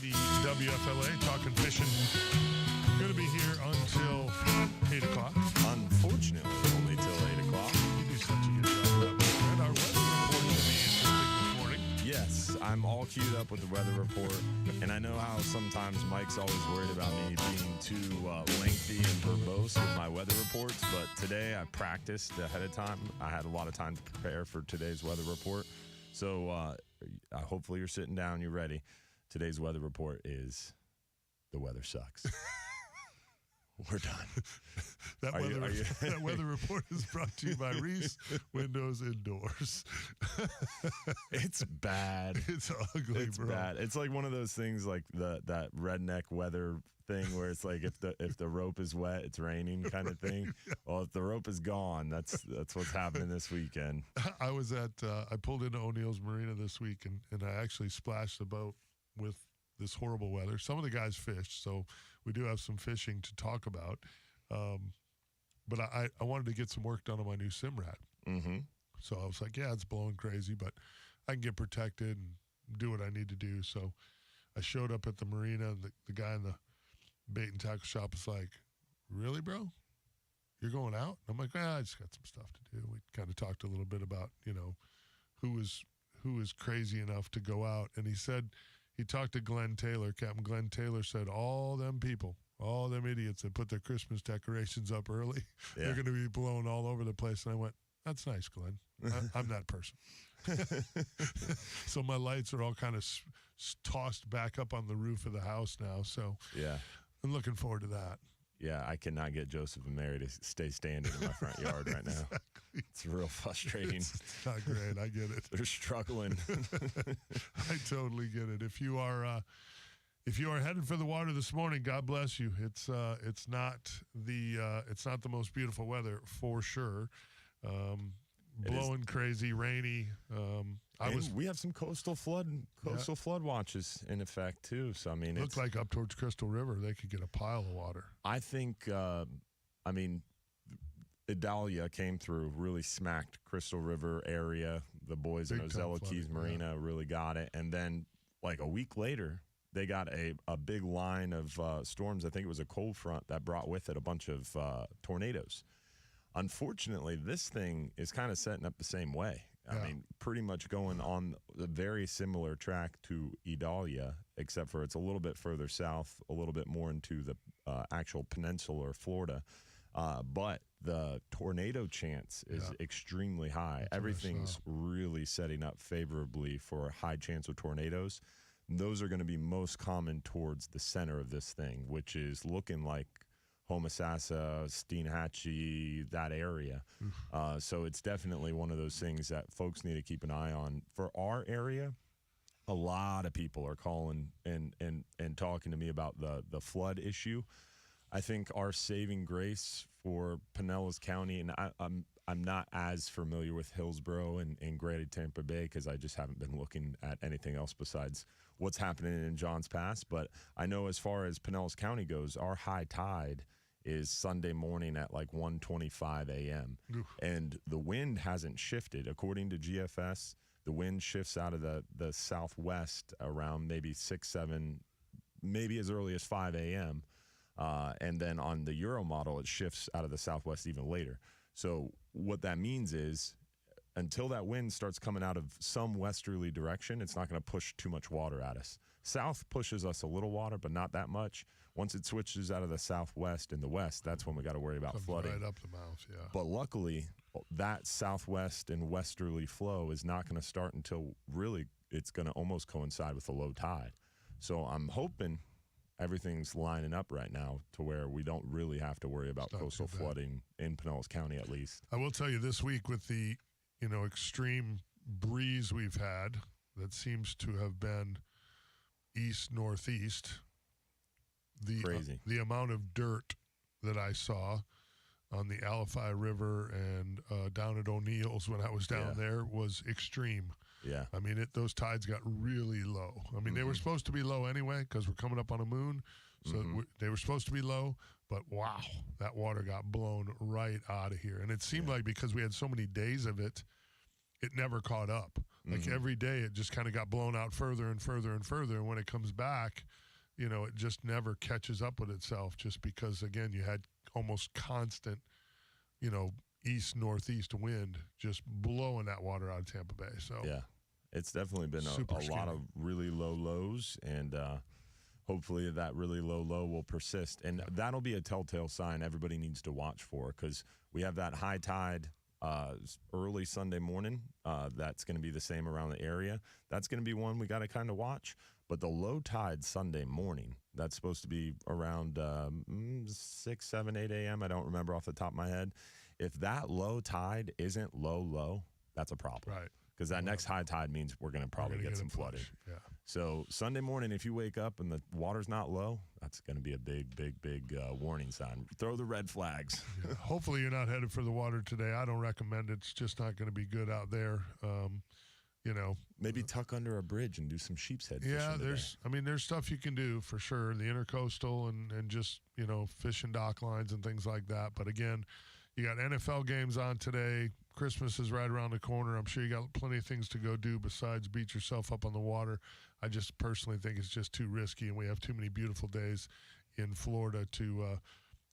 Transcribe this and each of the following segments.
the WFLA, talking fishing. Going to be here until 8 o'clock. Unfortunately, only till 8 o'clock. You do such a good job of that, my friend. Our weather report will be interesting this morning. Yes, I'm all queued up with the weather report, and I know how sometimes Mike's always worried about me being too lengthy and verbose with my weather reports, but today I practiced ahead of time. I had a lot of time to prepare for today's weather report, so hopefully you're sitting down, you're ready. Today's weather report is the weather sucks. We're done. That weather report is brought to you by Reese Windows Indoors. It's bad. It's ugly, It's bro. bad. It's like one of those things like that redneck weather thing where it's like if the rope is wet, it's raining kind of thing. Well, if the rope is gone, that's what's happening this weekend. I was I pulled into O'Neill's Marina this week, and I actually splashed the boat with this horrible weather. Some of the guys fished, so we do have some fishing to talk about. But I wanted to get some work done on my new Simrad. Mm-hmm. So I was like, yeah, it's blowing crazy, but I can get protected and do what I need to do. So I showed up at the marina, and the guy in the bait and tackle shop was like, really, bro? You're going out? I'm like, I just got some stuff to do. We kind of talked a little bit about, who is crazy enough to go out. And he said, he talked to Glenn Taylor. Captain Glenn Taylor said, all them people, all them idiots that put their Christmas decorations up early, they're going to be blown all over the place. And I went, that's nice, Glenn. I'm that person. So my lights are all kind of tossed back up on the roof of the house now. So Yeah. I'm looking forward to that. Yeah, I cannot get Joseph and Mary to stay standing in my front yard right now. Exactly. It's real frustrating. It's not great. I get it. They're struggling. I totally get it. If you are headed for the water this morning, God bless you. It's not the most beautiful weather for sure. Blowing crazy, rainy. We have some coastal flood watches in effect too. So I mean, it looks like up towards Crystal River they could get a pile of water. I think, Idalia came through, really smacked Crystal River area. The boys in Ozella Keys Marina really got it, and then like a week later, they got a big line of storms. I think it was a cold front that brought with it a bunch of tornadoes. Unfortunately, this thing is kind of setting up the same way. I mean, pretty much going on a very similar track to Idalia, except for it's a little bit further south, a little bit more into the actual peninsula or Florida. But the tornado chance is extremely high. Everything's really setting up favorably for a high chance of tornadoes. Those are going to be most common towards the center of this thing, which is looking like Homosassa, Steinhatchee, that area. So it's definitely one of those things that folks need to keep an eye on. For our area, a lot of people are calling and talking to me about the flood issue. I think our saving grace for Pinellas County, and I'm not as familiar with Hillsborough and Greater Tampa Bay because I just haven't been looking at anything else besides what's happening in Johns Pass. But I know as far as Pinellas County goes, our high tide is Sunday morning at like 1:25 a.m. And the wind hasn't shifted. According to GFS, the wind shifts out of the southwest around maybe 6, 7, maybe as early as 5 a.m. And then on the Euro model, it shifts out of the southwest even later. So what that means is until that wind starts coming out of some westerly direction, it's not going to push too much water at us. South pushes us a little water, but not that much. Once it switches out of the southwest and the west, that's when we got to worry about flooding. Right up the mouth, yeah. But luckily, that southwest and westerly flow is not going to start until really it's going to almost coincide with the low tide. So I'm hoping everything's lining up right now to where we don't really have to worry about coastal flooding in Pinellas County at least. I will tell you this week with the extreme breeze we've had that seems to have been east-northeast, the amount of dirt that I saw on the Alafai River and down at O'Neill's when I was down there was extreme. Yeah. I mean, those tides got really low. I mean, they were supposed to be low anyway because we're coming up on a moon, so they were supposed to be low, but wow, that water got blown right out of here. And it seemed like because we had so many days of it, it never caught up. Like every day it just kind of got blown out further and further and further. And when it comes back, you know, it just never catches up with itself just because, again, you had almost constant, you know, east-northeast wind just blowing that water out of Tampa Bay. So yeah, it's definitely been a lot of really low lows, and hopefully that really low low will persist. And that'll be a telltale sign everybody needs to watch for, because we have that high tide early Sunday morning. That's going to be the same around the area. That's going to be one we got to kind of watch. But the low tide Sunday morning, that's supposed to be around 6, 7, 8 a.m. I don't remember off the top of my head. If that low tide isn't low, that's a problem. Right. Because that next high tide means we're going to probably get some flooding. Yeah. So Sunday morning, if you wake up and the water's not low, that's going to be a big warning sign. Throw the red flags. Yeah. Hopefully you're not headed for the water today. I don't recommend it. It's just not going to be good out there. You know, maybe tuck under a bridge and do some sheep's head fishing. Yeah, today. there's stuff you can do for sure. The intercoastal and just, you know, fishing dock lines and things like that. But again, you got NFL games on today. Christmas is right around the corner. I'm sure you got plenty of things to go do besides beat yourself up on the water. I just personally think it's just too risky, and we have too many beautiful days in Florida to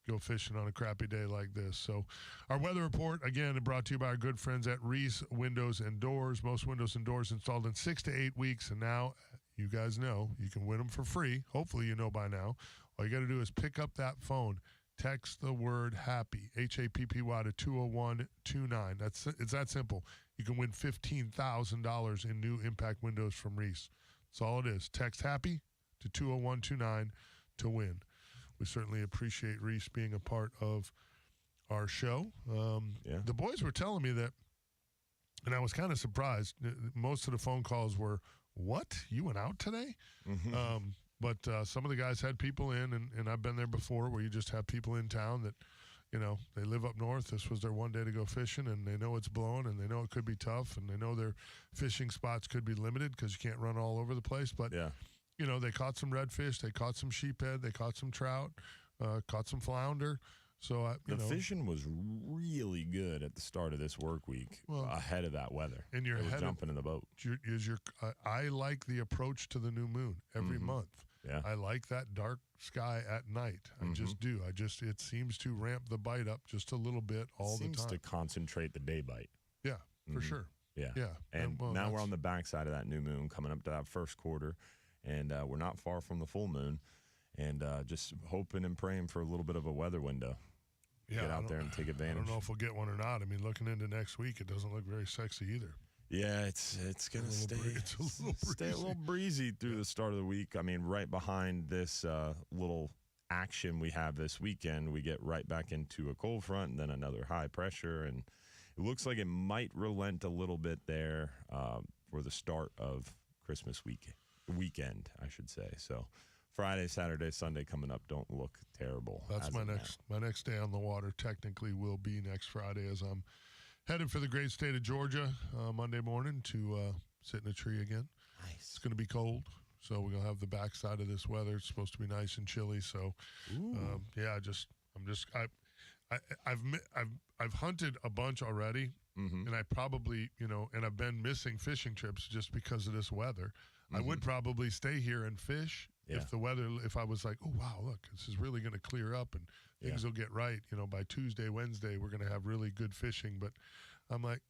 go fishing on a crappy day like this. So our weather report, again, brought to you by our good friends at Reese Windows and Doors. Most windows and doors installed in 6 to 8 weeks, and now you guys know you can win them for free. Hopefully you know by now. All you got to do is pick up that phone, text the word HAPPY, HAPPY, to 20129. It's that simple. You can win $15,000 in new impact windows from Reese. That's all it is. Text HAPPY to 20129 to win. We certainly appreciate Reese being a part of our show. The boys were telling me that, and I was kind of surprised. Most of the phone calls were, "What? You went out today?" But some of the guys had people in, and I've been there before, where you just have people in town that, you know, they live up north. This was their one day to go fishing, and they know it's blowing, and they know it could be tough, and they know their fishing spots could be limited because you can't run all over the place. But you know, they caught some redfish, they caught some sheephead, they caught some trout, caught some flounder. So the fishing was really good at the start of this work week, ahead of that weather. And you're jumping in the boat. I like the approach to the new moon every month. Yeah, I like that dark sky at night. I just do. It seems to ramp the bite up just a little bit all the time. Seems to concentrate the day bite. Yeah, for sure. Yeah. Yeah. And now we're on the backside of that new moon, coming up to that first quarter. And we're not far from the full moon, and just hoping and praying for a little bit of a weather window. Yeah, get out there and take advantage. I don't know if we'll get one or not. I mean, looking into next week, it doesn't look very sexy either. Yeah, it's going to stay a little breezy through the start of the week. I mean, right behind this little action we have this weekend, we get right back into a cold front and then another high pressure, and it looks like it might relent a little bit there for the start of Christmas weekend, I should say. So Friday, Saturday, Sunday coming up don't look terrible. That's my next day on the water technically will be next Friday, as I'm headed for the great state of Georgia Monday morning to sit in a tree again. Nice. It's going to be cold, so we're going to have the backside of this weather. It's supposed to be nice and chilly. So I've hunted a bunch already, and I probably, you know, and I've been missing fishing trips just because of this weather. I would probably stay here and fish if I was like, oh, wow, look, this is really going to clear up and things will get right. You know, by Tuesday, Wednesday, we're going to have really good fishing. But I'm like,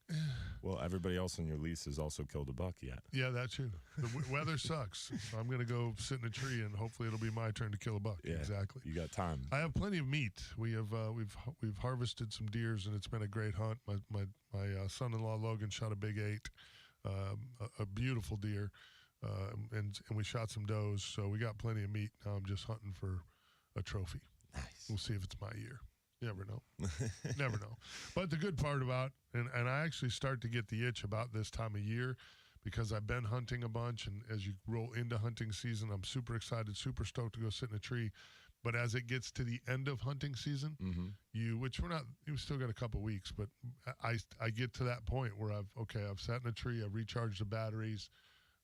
Well, everybody else on your lease has also killed a buck yet. Yeah, that too. The weather sucks. So I'm going to go sit in a tree, and hopefully it'll be my turn to kill a buck. Yeah, exactly. You got time. I have plenty of meat. We have we've harvested some deers, and it's been a great hunt. My son-in-law Logan shot a big 8, a beautiful deer. And we shot some does, so we got plenty of meat. Now I'm just hunting for a trophy. Nice. We'll see if it's my year. You never know. Never know. But the good part about, and I actually start to get the itch about this time of year because I've been hunting a bunch, and as you roll into hunting season, I'm super excited, super stoked to go sit in a tree. But as it gets to the end of hunting season, we still got a couple weeks, but I get to that point where I've sat in a tree, I've recharged the batteries.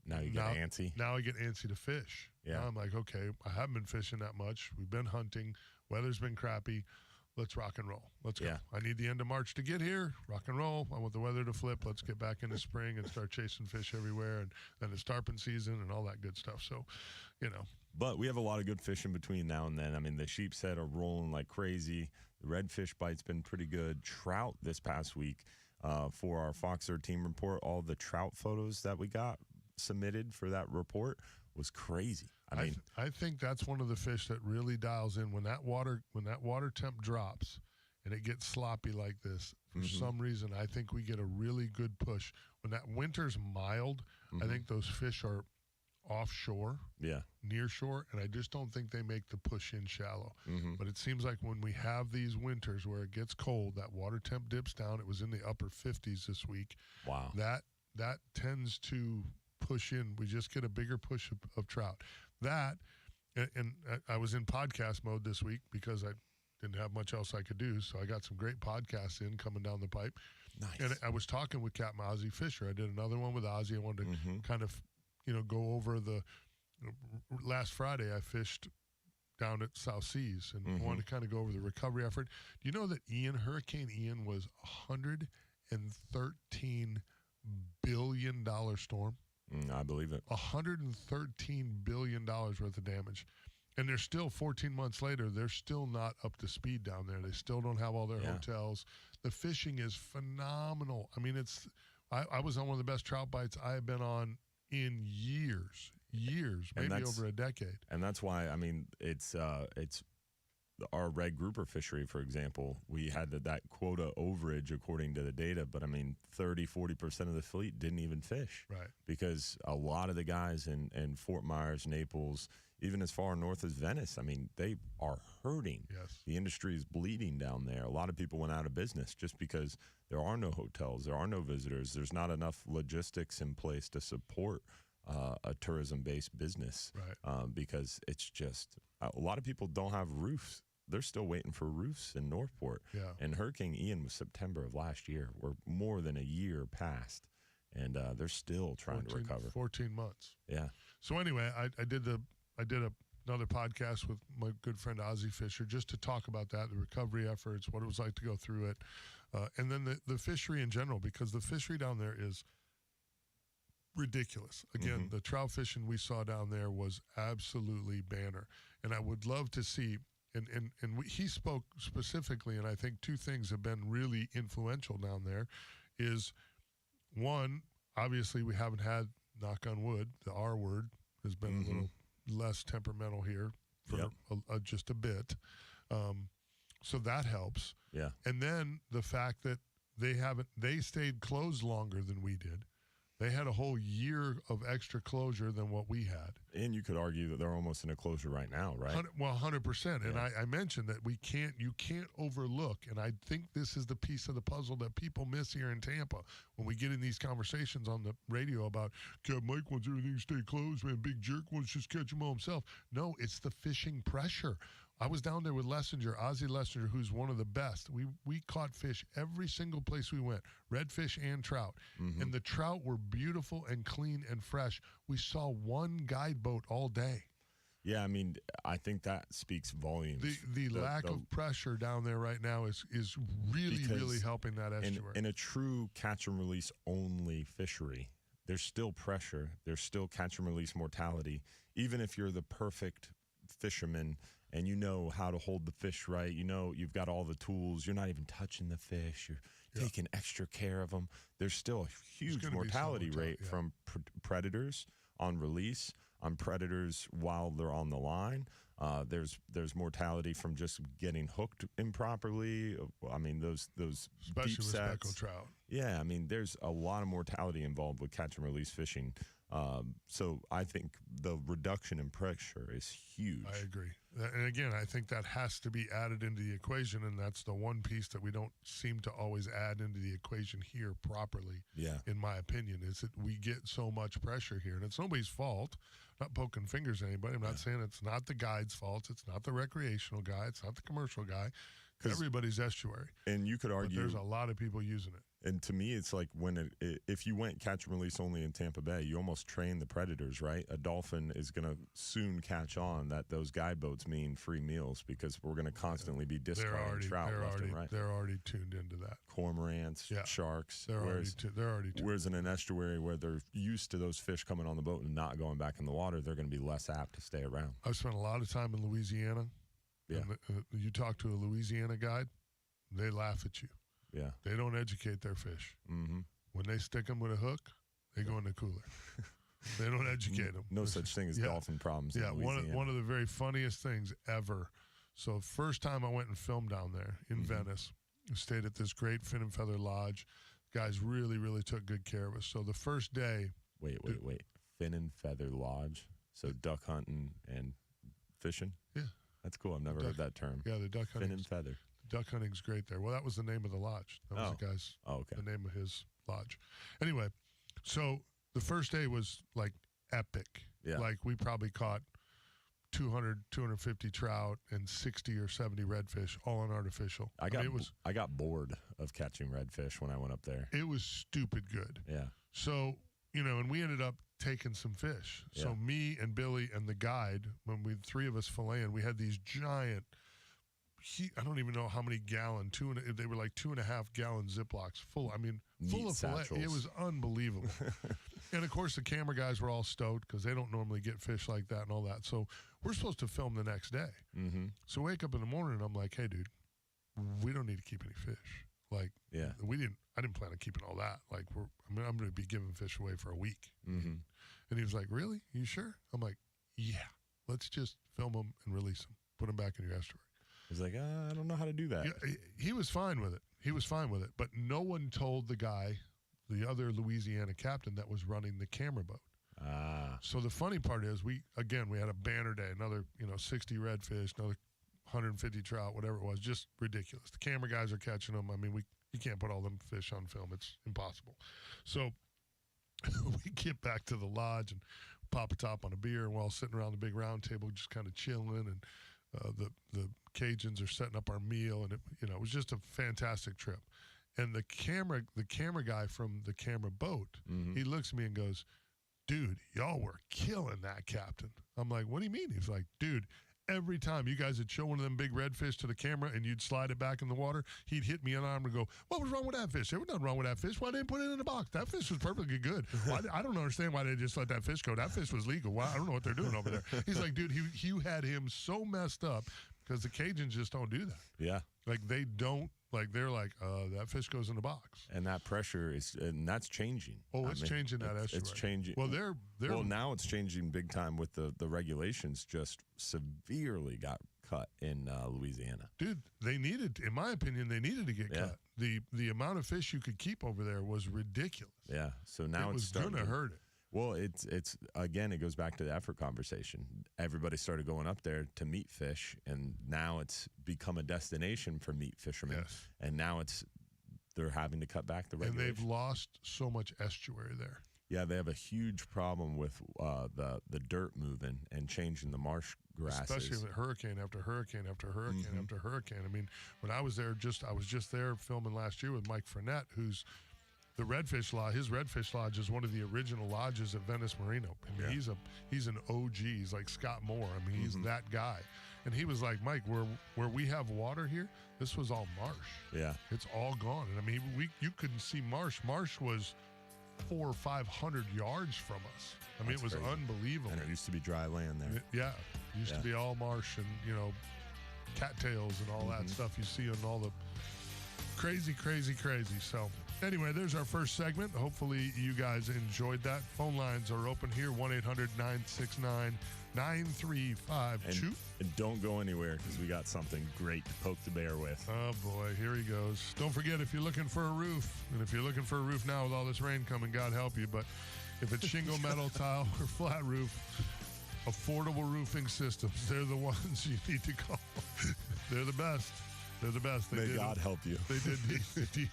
Now you get antsy. Now I get antsy to fish. Yeah. Now I'm like, okay, I haven't been fishing that much. We've been hunting. Weather's been crappy. let's rock and roll. Let's go. Yeah. I need the end of March to get here. Rock and roll. I want the weather to flip. Let's get back into spring and start chasing fish everywhere. And then it's tarpon season and all that good stuff. So, But we have a lot of good fish in between now and then. I mean, the sheepshead are rolling like crazy. The redfish bite's been pretty good. Trout this past week for our Fox 13 report, all the trout photos that we got submitted for that report was crazy. I think that's one of the fish that really dials in when that water temp drops and it gets sloppy like this. For some reason, I think we get a really good push. When that winter's mild, I think those fish are offshore, near shore, and I just don't think they make the push in shallow. But it seems like when we have these winters where it gets cold, that water temp dips down. It was in the upper 50s this week. Wow. That tends to push in. We just get a bigger push of trout. That, and I was in podcast mode this week because I didn't have much else I could do, so I got some great podcasts in coming down the pipe. Nice. And I was talking with Capt Ozzie Fisher. I did another one with Ozzie. I wanted to kind of, go over the last Friday I fished down at South Seas and wanted to kind of go over the recovery effort. Do you know that Hurricane Ian was $113 billion storm? I believe it. $113 billion worth of damage. And they're still, 14 months later, they're still not up to speed down there. They still don't have all their hotels. The fishing is phenomenal. I mean, I was on one of the best trout bites I have been on in years, maybe over a decade. And that's why, I mean, it's our red grouper fishery, for example, we had that quota overage according to the data, but I mean, 30-40% of the fleet didn't even fish. Right. Because a lot of the guys in Fort Myers, Naples, even as far north as Venice, I mean, they are hurting. Yes. The industry is bleeding down there. A lot of people went out of business just because there are no hotels, there are no visitors, there's not enough logistics in place to support a tourism-based business. Right. Because it's just, a lot of people don't have roofs. They're still waiting for roofs in Northport. Yeah. And Hurricane Ian was September of last year. We're more than a year past, and they're still trying to recover. 14 months. Yeah. So anyway, I did another podcast with my good friend Ozzie Fisher just to talk about that, the recovery efforts, what it was like to go through it, and then the fishery in general, because the fishery down there is ridiculous. Again, the trout fishing we saw down there was absolutely banner, and I would love to see. He spoke specifically, and I think two things have been really influential down there. Is one, obviously we haven't had, knock on wood, the R word has been a little less temperamental here for just a bit. So that helps. Yeah. And then the fact that they stayed closed longer than we did. They had a whole year of extra closure than what we had. And you could argue that they're almost in a closure right now, right? 100%. And I mentioned that you can't overlook, and I think this is the piece of the puzzle that people miss here in Tampa when we get in these conversations on the radio about, Mike wants everything to stay closed, man, big jerk wants to just catch him all himself. No, it's the fishing pressure. I was down there with Ozzie Lessinger, who's one of the best. We caught fish every single place we went, redfish and trout. And the trout were beautiful and clean and fresh. We saw one guide boat all day. Yeah, I mean, I think that speaks volumes. The lack of pressure down there right now is really helping that estuary. In a true catch and release only fishery, there's still pressure. There's still catch and release mortality. Even if you're the perfect fisherman and you know how to hold the fish right, you've got all the tools, you're not even touching the fish, you're taking extra care of them, there's still a huge mortality rate from predators on release, on predators while they're on the line. There's mortality from just getting hooked improperly. I mean, those especially deep with sets. speckled trout. Yeah, I mean, there's a lot of mortality involved with catch and release fishing. So I think the reduction in pressure is huge. I agree. And again, I think that has to be added into the equation, and that's the one piece that we don't seem to always add into the equation here properly, in my opinion, is that we get so much pressure here. And it's nobody's fault. I'm not poking fingers at anybody. I'm not saying it's not the guide's fault. It's not the recreational guy. It's not the commercial guy. Everybody's estuary. And you could argue there's a lot of people using it. And to me, it's like if you went catch and release only in Tampa Bay, you almost train the predators, right? A dolphin is going to soon catch on that those guide boats mean free meals because we're going to constantly be discarding trout left and right. They're already tuned into that. Cormorants, sharks. They're already tuned. Whereas in an estuary where they're used to those fish coming on the boat and not going back in the water, they're going to be less apt to stay around. I've spent a lot of time in Louisiana. Yeah. And you talk to a Louisiana guide, they laugh at you. Yeah. They don't educate their fish. Mm-hmm. When they stick them with a hook, they go in the cooler. They don't educate them. No such thing as dolphin problems in Louisiana. one of the very funniest things ever. So first time I went and filmed down there in Venice, stayed at this great fin and feather lodge. Guys really, really took good care of us. So the first day. Wait. Fin and feather lodge? So duck hunting and fishing? Yeah. That's cool. I've never heard that term. Yeah, the duck hunting. Fin and feather. Duck hunting's great there. Well, that was the name of the lodge. That was the guy's, the name of his lodge. Anyway, so the first day was like epic. Yeah. Like we probably caught 200, 250 trout and 60 or 70 redfish, all on artificial. I got bored of catching redfish when I went up there. It was stupid good. Yeah. So, and we ended up taking some fish. Yeah. So me and Billy and the guide, when three of us filleting, we had these giant, I don't even know how many gallon, they were like 2.5 gallon Ziplocs full. I mean, full of fillet. It was unbelievable. And of course, the camera guys were all stoked because they don't normally get fish like that and all that. So we're supposed to film the next day. Mm-hmm. So wake up in the morning and I'm like, hey, dude, we don't need to keep any fish. Like, I didn't plan on keeping all that. Like, I'm going to be giving fish away for a week. Mm-hmm. And he was like, really? You sure? I'm like, yeah. Let's just film them and release them. Put them back in your estuary. He's like, I don't know how to do that. Yeah, he was fine with it. But no one told the guy, the other Louisiana captain that was running the camera boat. So the funny part is we had a banner day, another 60 redfish, another 150 trout, whatever it was, just ridiculous. The camera guys are catching them. I mean, you can't put all them fish on film. It's impossible. So we get back to the lodge and pop a top on a beer, and we're all sitting around the big round table just kind of chilling, and the Cajuns are setting up our meal, and it was just a fantastic trip. And the camera guy from the camera boat, he looks at me and goes, dude, y'all were killing that, Captain. I'm like, what do you mean? He's like, dude, every time you guys would show one of them big redfish to the camera and you'd slide it back in the water, he'd hit me on the arm and go, what was wrong with that fish? There was nothing wrong with that fish. Why didn't they put it in the box? That fish was perfectly good. I don't understand why they just let that fish go. That fish was legal. I don't know what they're doing over there. He's like, dude, you had him so messed up because the Cajuns just don't do that. Yeah. Like they don't. Like they're like, that fish goes in the box. And that pressure and that's changing. Oh, it's changing that estuary. It's changing. Well, well, now it's changing big time with the regulations just severely got cut in Louisiana. Dude, they needed, in my opinion, they needed to get cut. The amount of fish you could keep over there was ridiculous. Yeah. So now it's going to hurt it. Well, it's again, it goes back to the effort conversation. Everybody started going up there to meet fish, and now it's become a destination for meat fishermen. Yes. And now they're having to cut back the regulations. And they've lost so much estuary there. Yeah, they have a huge problem with the dirt moving and changing the marsh grasses. Especially with hurricane after hurricane after hurricane after hurricane. I mean, when I was there, I was just there filming last year with Mike Frenette, who's the Redfish Lodge. His Redfish Lodge is one of the original lodges at Venice Marina. I mean, he's an OG. He's like Scott Moore. I mean, he's that guy. And he was like, Mike, where we have water here, this was all marsh. Yeah, it's all gone. And I mean, you couldn't see marsh. Marsh was 400 or 500 yards from us. I mean, it was crazy. Unbelievable. And it used to be dry land there. It used to be all marsh and cattails and all that stuff you see on all the crazy. So anyway, there's our first segment. Hopefully you guys enjoyed that. Phone lines are open here, 1-800-969-9352. And don't go anywhere because we got something great to poke the bear with. Oh, boy, here he goes. Don't forget, if you're looking for a roof, and if you're looking for a roof now with all this rain coming, God help you, but if it's shingle, metal, tile, or flat roof, Affordable Roofing Systems, they're the ones you need to call. They're the best. They're the best. May God help you. They did.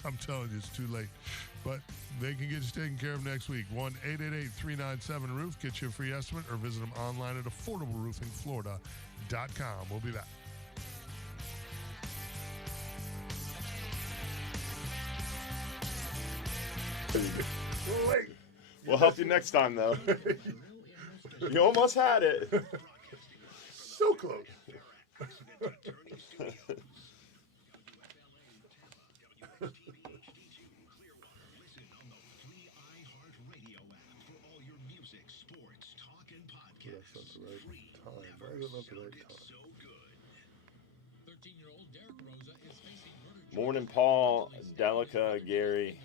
I'm telling you, it's too late. But they can get you taken care of next week. 1-888-397-ROOF. Get you a free estimate or visit them online at affordableroofingflorida.com. We'll be back. Wait. We'll help you next time, though. You almost had it. So close. That's not the right time. Why is it not the right time? Morning, Paul, Delica, Gary.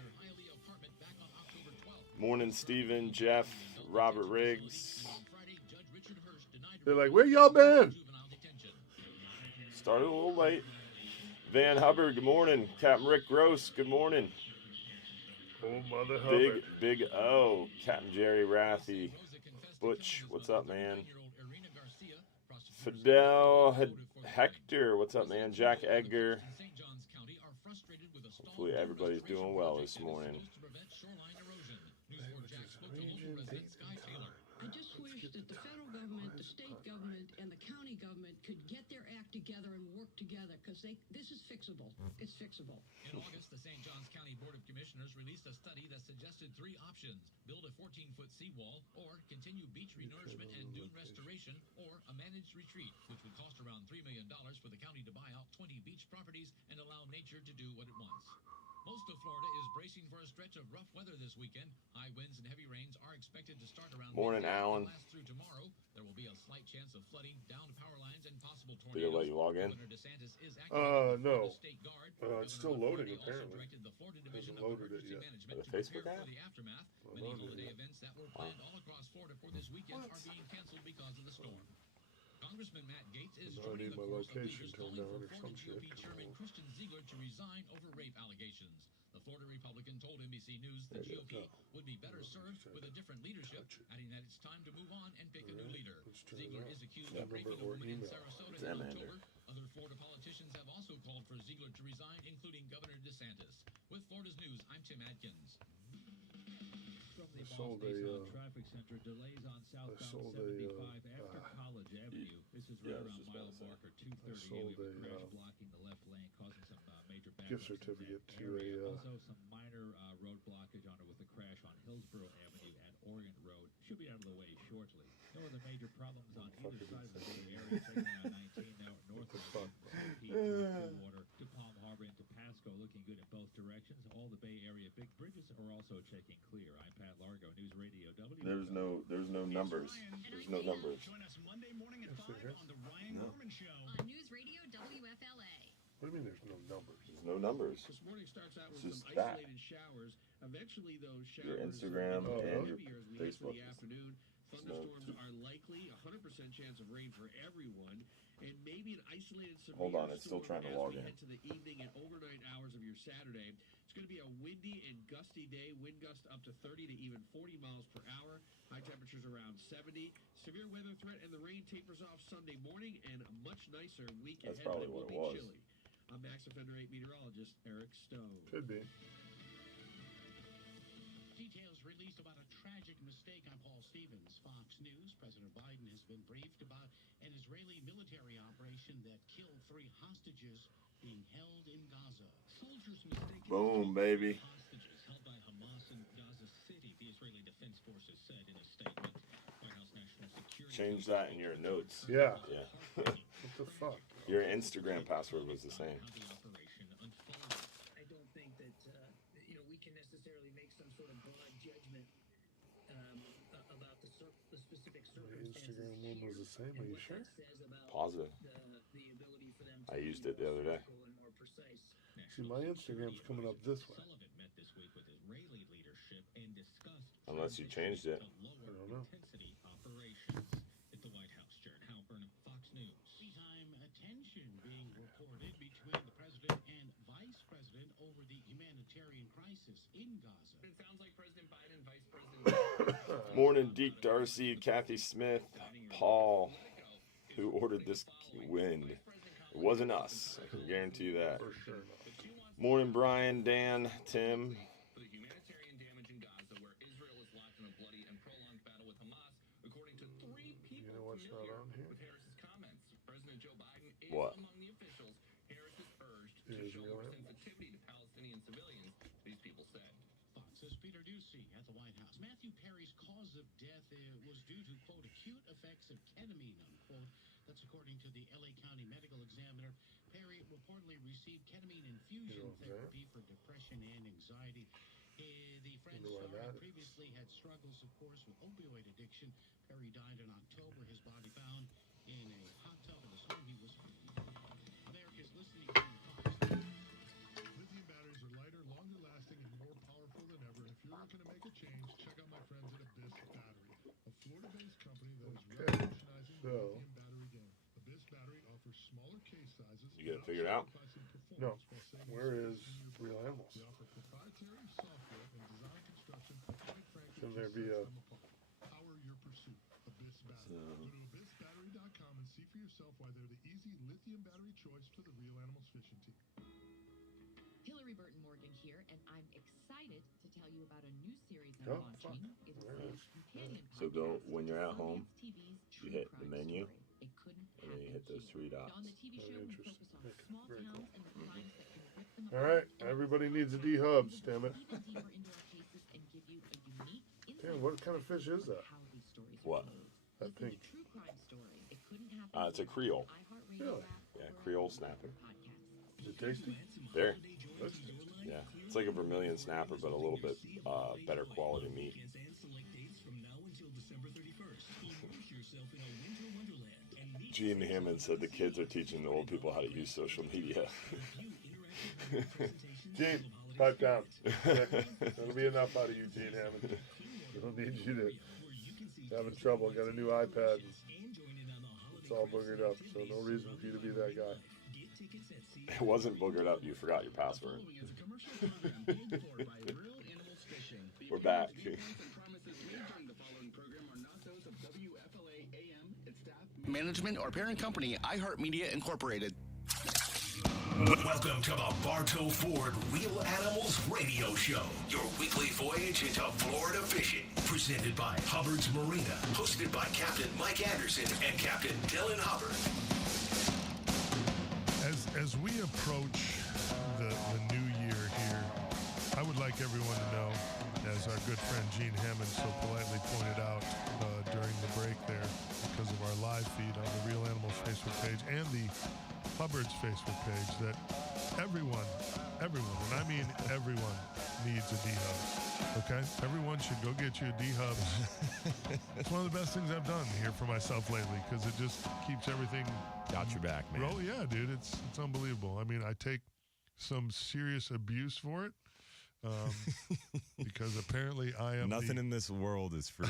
Morning, Steven, Jeff, Robert Riggs. They're like, where y'all been? Started a little late. Van Hubbard, good morning. Captain Rick Gross, good morning. Oh, Mother Hubbard. Big O. Captain Jerry Rathy. Butch, what's up, man? Fidel Hector, what's up, man? Jack Edgar. Hopefully everybody's doing well this morning. I just wish that the federal government, the state government, and the county government could get their act together and work together, because this is fixable. It's fixable. In August, the St. Johns County Board of Commissioners released a study that suggested 3 options: build a 14-foot seawall, or continue beach renourishment and dune restoration, or a managed retreat, which would cost around $3 million for the county to buy out 20 beach properties and allow nature to do what it wants. Most of Florida is bracing for a stretch of rough weather this weekend. High winds and heavy rains are expected to start around Morning, Alan. and last through tomorrow. There will be a slight chance of flooding, down to power lines, and possible Did it let tornadoes. you log in? Governor DeSantis is activating No. the State Guard. It's still loading, Governor apparently. also directed the Florida Division Hasn't of loaded it Emergency yet. Management The to Facebook prepare app? for the aftermath. Well, Many loaded holiday it. events that were planned all across Florida for this weekend are being canceled because of the storm. Congressman Matt Gaetz is Now I joining need the my course of location leaders turned calling down for or some Florida shit. GOP Chairman Christian Ziegler to resign over rape allegations. The Florida Republican told NBC News the There you GOP go. would be better served with a different leadership, adding that it's time to move on and pick a new leader. Let's turn it Ziegler on. is accused Phone of raping number a or woman in email. Sarasota It's in Amander. October. Other Florida politicians have also called for Ziegler to resign, including Governor DeSantis. With Florida's News, I'm Tim Adkins. From the I sold Ball a, Station Traffic Center, delays on southbound sold 75 after College Avenue. This is yeah, right I was around just about mile to say. marker I 238. sold We have a a, crash blocking the left lane, causing some major backups gift in certificate that to area. a, Also, some minor road blockage on it with a crash on Hillsborough Avenue at Oregon Road. Should be out of the way shortly. No other major problems on either side of the Bay Area. Checking out 19 now north of Clearwater to Palm Harbor into Pasco, looking good in both directions. All the Bay Area big bridges are also checking clear. I'm Pat Largo, News Radio WFLA. There's no numbers. There's no numbers. Join us Monday morning at 5 on the Ryan No. Norman Show. On News Radio WFLA. what do you mean there's no numbers? There's no numbers. This morning starts out with It's some just that. isolated showers. Eventually, those showers Your Instagram will get and your heavier as we head to Facebook. the afternoon. Thunderstorms are likely, 100% chance of rain for everyone, and maybe an isolated severe Hold on, it's still storm trying to as log we in. head to the evening and overnight hours of your Saturday. It's going to be a windy and gusty day. Wind gusts up to 30 to even 40 miles per hour. High temperatures around 70. Severe weather threat, and the rain tapers off Sunday morning, and a much nicer week That's ahead. probably But what it it will was. be chilly. I'm Max Offender 8 meteorologist Eric Stone. Could be. Details released about a tragic mistake. I'm Paul Stevens, Fox News. President Biden has been briefed about an Israeli military operation that killed 3 hostages being held in Gaza. Soldiers mistaken Boom, baby. hostages held by Hamas in Gaza City, the Israeli Defense Forces said in a statement. White House National Security Change that in your notes. Yeah. Yeah. What the fuck? Your Instagram password was the same. how the operation unfolded. I don't think that we can necessarily make some sort of broad judgment about the specific My circumstances. Instagram one was the same. Are and you what sure? that says about Positive. the ability for them to I used be it the other day. more surgical and more precise. See, my Instagram's coming up this way. Sullivan met this week with Israeli leadership and discussed Unless you changed it. lower I don't know. intensity operations at the White House. Jared Halpern, Fox News. Meantime, tension being reported between the president and vice president over the humanitarian crisis in Gaza. It sounds like President Biden, Vice President Morning, Deke Darcy, Kathy Smith, Paul, who ordered this wind. It wasn't us. I can guarantee you that. For sure not. Morning, Brian, Dan, Tim. for the humanitarian damage in Gaza, where Israel is locked in a bloody and prolonged battle with Hamas, according to 3 people You know what's not familiar on here? with Harris's comments. President Joe Biden is What? among the officials Harris has urged to Is show Israel more in? sensitivity to Palestinian civilians, these people said. Fox's Peter Ducey at the White House. Matthew Perry's cause of death was due to, quote, acute effects of ketamine, unquote. That's according to the LA County Medical Examiner. Perry reportedly received ketamine infusion therapy for depression and anxiety. The Friends star had previously had struggles, of course, with opioid addiction. Perry died in October. His body found in a hot tub in his home. He was America's listening to Fox News. Lithium batteries are lighter, longer lasting, and more powerful than ever. If you're looking to make a change, check out my friends at Abyss Battery, a Florida-based company that is revolutionizing the lithium battery game. Abyss Battery offers smaller case sizes. You get it figured out? No. Where is Real Animals? They offer proprietary software and design construction. Quite frankly, Shouldn't there be a... Power your pursuit. Abyss Battery. Go to abyssbattery.com and see for yourself why they're the easy lithium battery choice to the Real Animals fishing team. Hillary Burton Morgan here, and I'm excited to tell you about a new series I'm launching. It's a companion So go podcast when you're at to home, Sundance TV's you True hit the Crime menu, Story. It couldn't and then you hit happen those three here. dots. On the TV show, we focus on small towns and the crimes that can rip them All right, everybody needs a D-Hubs, damn it. even deeper into our cases and give you a unique insight Damn, what kind of fish is that? how these stories What? are told. That Listen pink. to True Crime Story. It couldn't happen It's a here. Creole. iHeartRadio Really? app Yeah, or Creole Apple snapper. Podcasts. Is it tasty? There. Yeah. It's like a vermilion snapper, but a little bit better quality meat. Gene Hammond said the kids are teaching the old people how to use social media. Gene, pipe down. That'll be enough out of you, Gene Hammond. We don't need you to having trouble. Got a new iPad. It's all boogered up, so no reason for you to be that guy. It wasn't boogered up. You forgot your password. We're back. Management or parent company, iHeartMedia Incorporated. Welcome to the Bartow Ford Real Animals Radio Show, your weekly voyage into Florida fishing. Presented by Hubbard's Marina, hosted by Captain Mike Anderson and Captain Dylan Hubbard. As we approach the new year here, I would like everyone to know, as our good friend Gene Hammond so politely pointed out during the break there, because of our live feed on the Real Animals Facebook page and the Hubbard's Facebook page, that everyone, and I mean everyone, needs a D-Hubs, okay? Everyone should go get you a D-Hubs. It's one of the best things I've done here for myself lately, because it just keeps everything... Got your back, man. Oh, yeah, dude, it's unbelievable. I mean, I take some serious abuse for it, because apparently I am nothing in this world is free.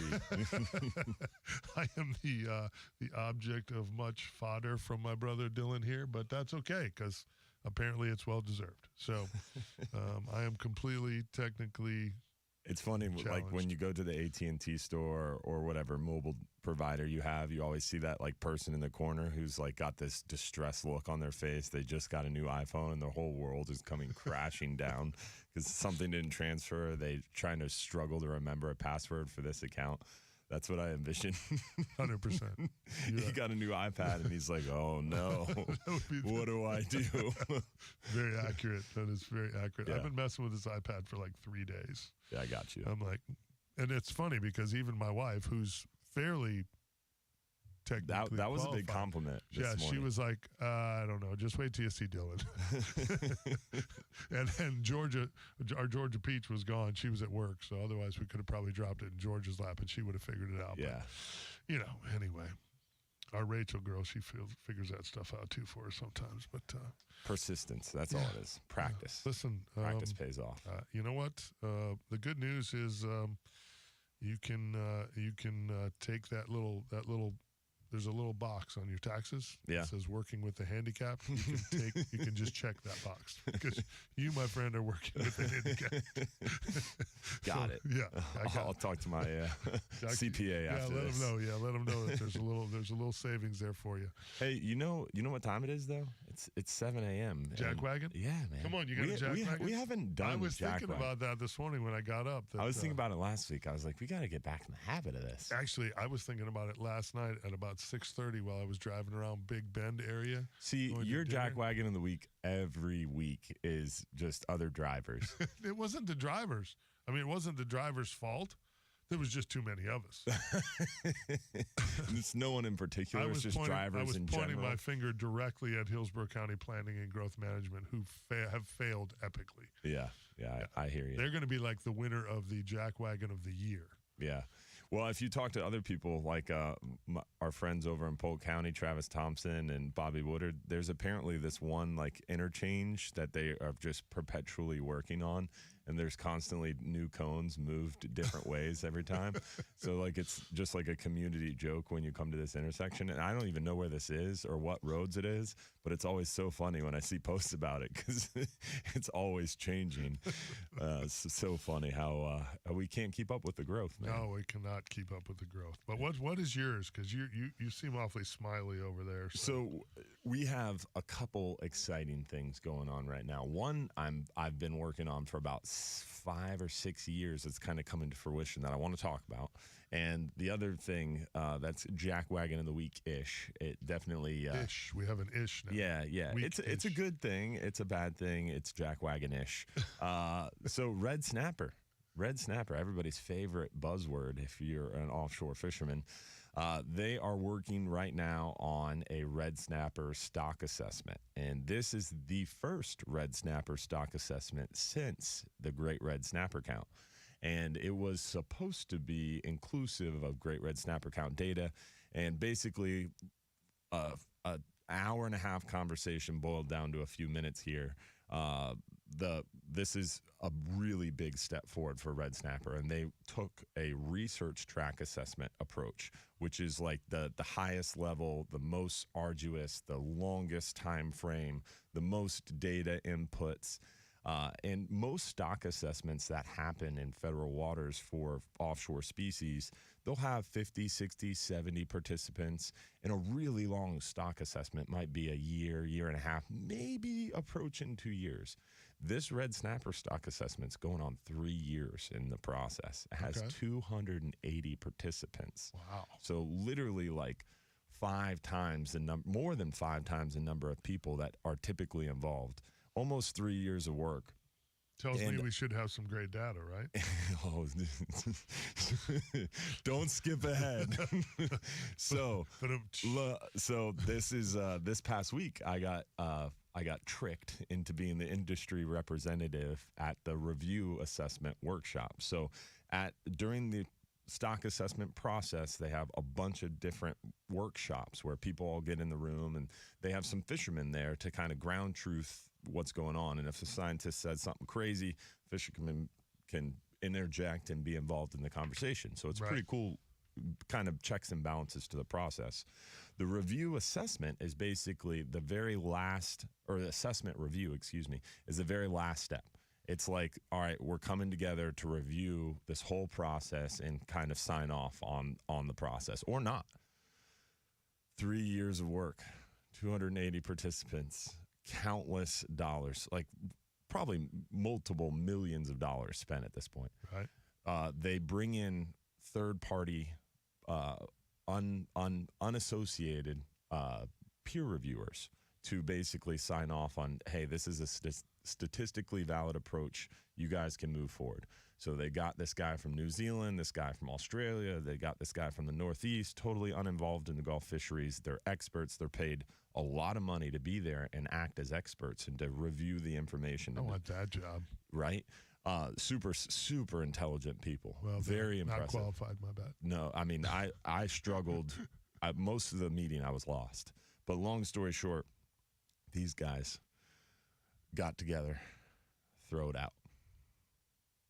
I am the object of much fodder from my brother Dylan here, but that's okay because apparently it's well deserved. So I am completely technically. It's funny, like when you go to the AT&T store or whatever mobile provider you have, you always see that like person in the corner who's like got this distressed look on their face. They just got a new iPhone and their whole world is coming crashing down because something didn't transfer. They trying to struggle to remember a password for this account. That's what I envision. 100%. He got a new iPad and he's like, oh no, what do I do? Very accurate. That is very accurate. Yeah. I've been messing with this iPad for like 3 days. Yeah, I got you. I'm like, and it's funny because even my wife, who's fairly technically that was qualified, a big compliment. Yeah, this she morning. was like, I don't know, just wait till you see Dylan. and Georgia, our Georgia Peach was gone. She was at work, so otherwise we could have probably dropped it in Georgia's lap and she would have figured it out. Yeah. But, anyway, our Rachel girl, she figures that stuff out too for us sometimes. But persistence, that's all it is. Practice. Listen, practice pays off. You know what? The good news is you can take that little. There's a little box on your taxes that says working with the handicap. You can just check that box because you, my friend, are working with the handicap. Got it. Yeah. I'll talk to my CPA after let this. them know. Yeah, let them know that there's a little savings there for you. Hey, you know what time it is though? It's 7 a.m. Jackwagon? Yeah, man. Come on, you got a jackwagon? We haven't done. I was Jackwagon. thinking about that this morning when I got up. I was thinking about it last week. I was like, we got to get back in the habit of this. Actually, I was thinking about it last night at about 6:30 while I was driving around Big Bend area. See, your jackwagon of the week every week is just other drivers. It wasn't the drivers. I mean, it wasn't the driver's fault. There was just too many of us. It's no one in particular. It's just drivers in general. I was pointing my finger directly at Hillsborough County Planning and Growth Management, who have failed epically. Yeah, I hear you. They're going to be like the winner of the Jack Wagon of the Year. Yeah. Well, if you talk to other people, like our friends over in Polk County, Travis Thompson and Bobby Woodard, there's apparently this one like interchange that they are just perpetually working on, and there's constantly new cones moved different ways every time. So like it's just like a community joke when you come to this intersection, and I don't even know where this is or what roads it is, but it's always so funny when I see posts about it because it's always changing. It's so funny how we can't keep up with the growth, man. No, we cannot keep up with the growth. But what is yours? Because you seem awfully smiley over there. So we have a couple exciting things going on right now. One I've been working on for about 5 or 6 years. It's kind of coming to fruition that I want to talk about. And the other thing that's Jack Wagon of the Week-ish. It definitely ish. We have an ish now. Yeah. It's a good thing. It's a bad thing. It's Jack Wagon-ish. So red snapper, everybody's favorite buzzword if you're an offshore fisherman. They are working right now on a red snapper stock assessment. And this is the first red snapper stock assessment since the Great Red Snapper Count. And it was supposed to be inclusive of Great Red Snapper Count data. And basically, an hour and a half conversation boiled down to a few minutes here. This is a really big step forward for red snapper, and they took a research track assessment approach, which is like the highest level, the most arduous, the longest time frame, the most data inputs. And most stock assessments that happen in federal waters for offshore species, they'll have 50, 60, 70 participants, and a really long stock assessment might be a year and a half, maybe approaching 2 years. This red snapper stock assessment's going on 3 years in the process. It has 280 participants. Wow. So literally like more than 5 times the number of people that are typically involved. Almost 3 years of work. Tells me we should have some great data, right? Oh, don't skip ahead. So this is this past week I got tricked into being the industry representative at the review assessment workshop. So during the stock assessment process, they have a bunch of different workshops where people all get in the room, and they have some fishermen there to kind of ground truth what's going on. And if a scientist says something crazy, fishermen can interject and be involved in the conversation. So it's pretty cool, kind of checks and balances to the process. The review assessment is basically the very last, or the assessment review, is the very last step. It's like, all right, we're coming together to review this whole process and kind of sign off on the process, or not. 3 years of work, 280 participants, countless dollars, like probably multiple millions of dollars spent at this point. Right. They bring in third-party, unassociated peer reviewers to basically sign off on, hey, this is a statistically valid approach. You guys can move forward. So they got this guy from New Zealand, this guy from Australia, they got this guy from the Northeast, totally uninvolved in the Gulf fisheries. They're experts. They're paid a lot of money to be there and act as experts and to review the information. I want that job. Right? Super intelligent people. Well, very impressive. Not qualified, my bad. No, I mean, I struggled. Most of the meeting I was lost. But long story short, these guys got together, throw it out.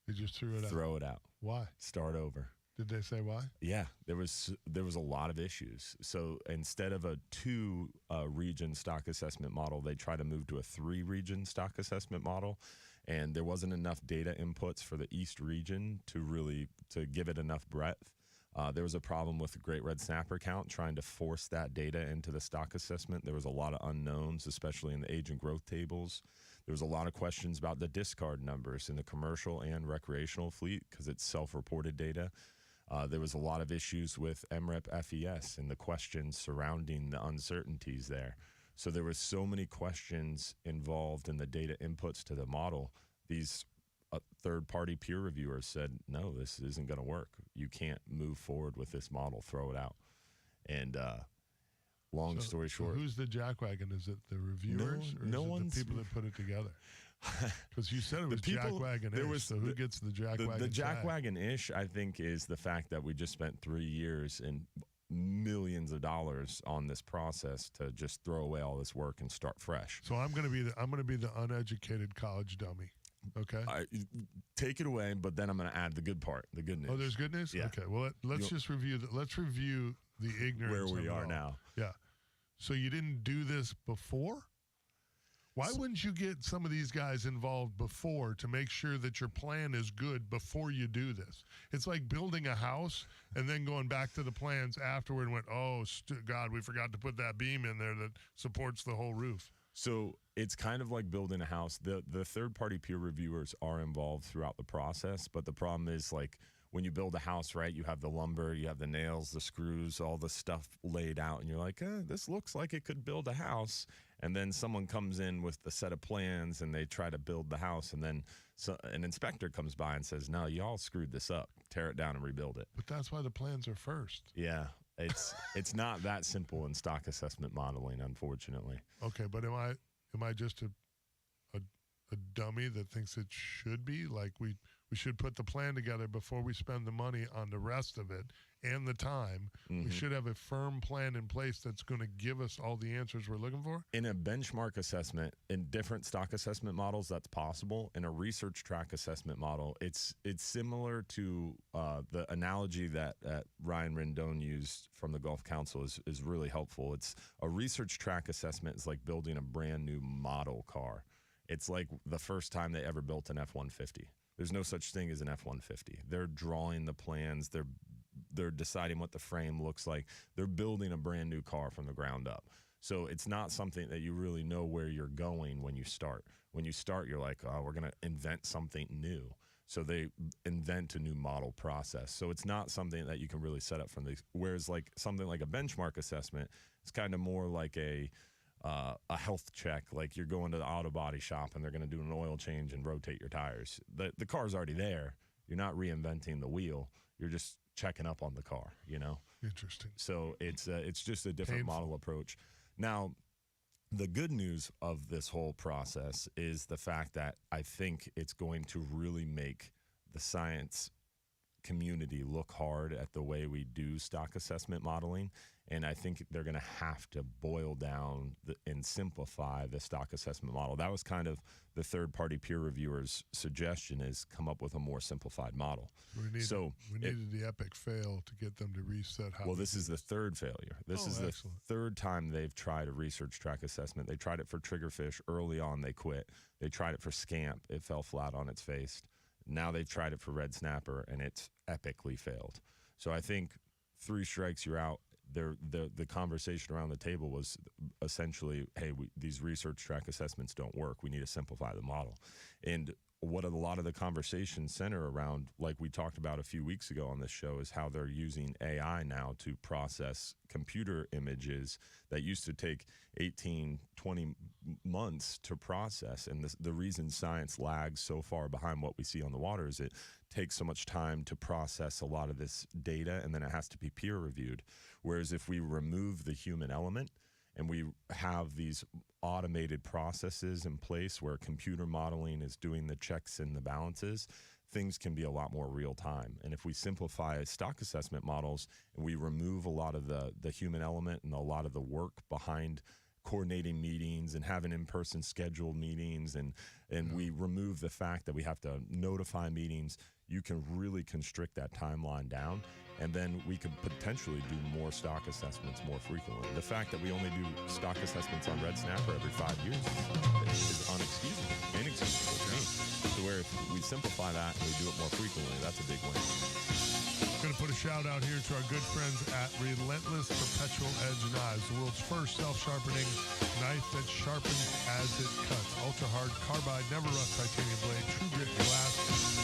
They just threw it out? Throw it out. Why? Start over. Did they say why? Yeah, there was a lot of issues. So instead of a 2-region stock assessment model, they tried to move to a 3-region stock assessment model, and there wasn't enough data inputs for the East region to give it enough breadth. There was a problem with the Great Red Snapper Count, trying to force that data into the stock assessment. There was a lot of unknowns, especially in the age and growth tables. There was a lot of questions about the discard numbers in the commercial and recreational fleet because it's self-reported data. There was a lot of issues with MREP FES and the questions surrounding the uncertainties there. So there was so many questions involved in the data inputs to the model. These third-party peer reviewers said, no, this isn't going to work. You can't move forward with this model. Throw it out. And long story short. So who's the jackwagon? Is it the reviewers or is it the people that put it together? Because you said it was jackwagon-ish, so who gets the jackwagon? The jackwagon-ish, I think, is the fact that we just spent 3 years and millions of dollars on this process to just throw away all this work and start fresh. So I'm going to be the uneducated college dummy. Okay. Take it away, but then I'm going to add the good part, the good news. Oh, there's good news? Yeah. Okay. Well, let's just review let's review the ignorance where we of it are all. now. Yeah. So you didn't do this before? Why wouldn't you get some of these guys involved before to make sure that your plan is good before you do this? It's like building a house and then going back to the plans afterward and went, oh, God, we forgot to put that beam in there that supports the whole roof. So it's kind of like building a house. The third-party peer reviewers are involved throughout the process, but the problem is, like, when you build a house, right, you have the lumber, you have the nails, the screws, all the stuff laid out, and you're like, this looks like it could build a house. And then someone comes in with the set of plans, and they try to build the house, and then an inspector comes by and says, no, y'all screwed this up. Tear it down and rebuild it. But that's why the plans are first. Yeah. It's not that simple in stock assessment modeling, unfortunately. Okay, but am I just a dummy that thinks it should be? Like we should put the plan together before we spend the money on the rest of it and the time. Mm-hmm. We should have a firm plan in place that's going to give us all the answers we're looking for. In a benchmark assessment, in different stock assessment models, that's possible. In a research track assessment model, it's similar to the analogy that Ryan Rendon used from the Gulf Council is really helpful. It's a research track assessment is like building a brand new model car. It's like the first time they ever built an F-150. There's no such thing as an F-150. They're drawing the plans. They're deciding what the frame looks like. They're building a brand new car from the ground up. So it's not something that you really know where you're going when you start. When you start, you're like, oh, we're going to invent something new. So they invent a new model process. So it's not something that you can really set up from the. Whereas like something like a benchmark assessment, it's kind of more like a health check, like you're going to the auto body shop and they're going to do an oil change and rotate your tires. The car's already there. You're not reinventing the wheel. You're just checking up on the car, you know? Interesting. So it's just a different model approach. Now, the good news of this whole process is the fact that I think it's going to really make the science community look hard at the way we do stock assessment modeling. And I think they're going to have to boil down and simplify the stock assessment model. That was kind of the third-party peer reviewers' suggestion, is come up with a more simplified model. We needed the epic fail to get them to reset how. Well, this is the third failure. This is the third time they've tried a research track assessment. They tried it for triggerfish. Early on, they quit. They tried it for scamp. It fell flat on its face. Now they've tried it for red snapper, and it's epically failed. So I think 3 strikes, you're out. The conversation around the table was essentially, hey, these research track assessments don't work. We need to simplify the model. And what a lot of the conversations center around, like we talked about a few weeks ago on this show, is how they're using AI now to process computer images that used to take 18, 20 months to process. And the reason science lags so far behind what we see on the water is it takes so much time to process a lot of this data, and then it has to be peer reviewed. Whereas if we remove the human element and we have these automated processes in place where computer modeling is doing the checks and the balances, things can be a lot more real time. And if we simplify stock assessment models and we remove a lot of the human element and a lot of the work behind coordinating meetings and having in-person scheduled meetings, and we remove the fact that we have to notify meetings, you can really constrict that timeline down. And then we could potentially do more stock assessments more frequently. The fact that we only do stock assessments on red snapper every 5 years is inexcusable to me. So where if we simplify that and we do it more frequently, that's a big win. I'm going to put a shout out here to our good friends at Relentless Perpetual Edge Knives, the world's first self-sharpening knife that sharpens as it cuts. Ultra hard carbide, never rust titanium blade, true grit glass,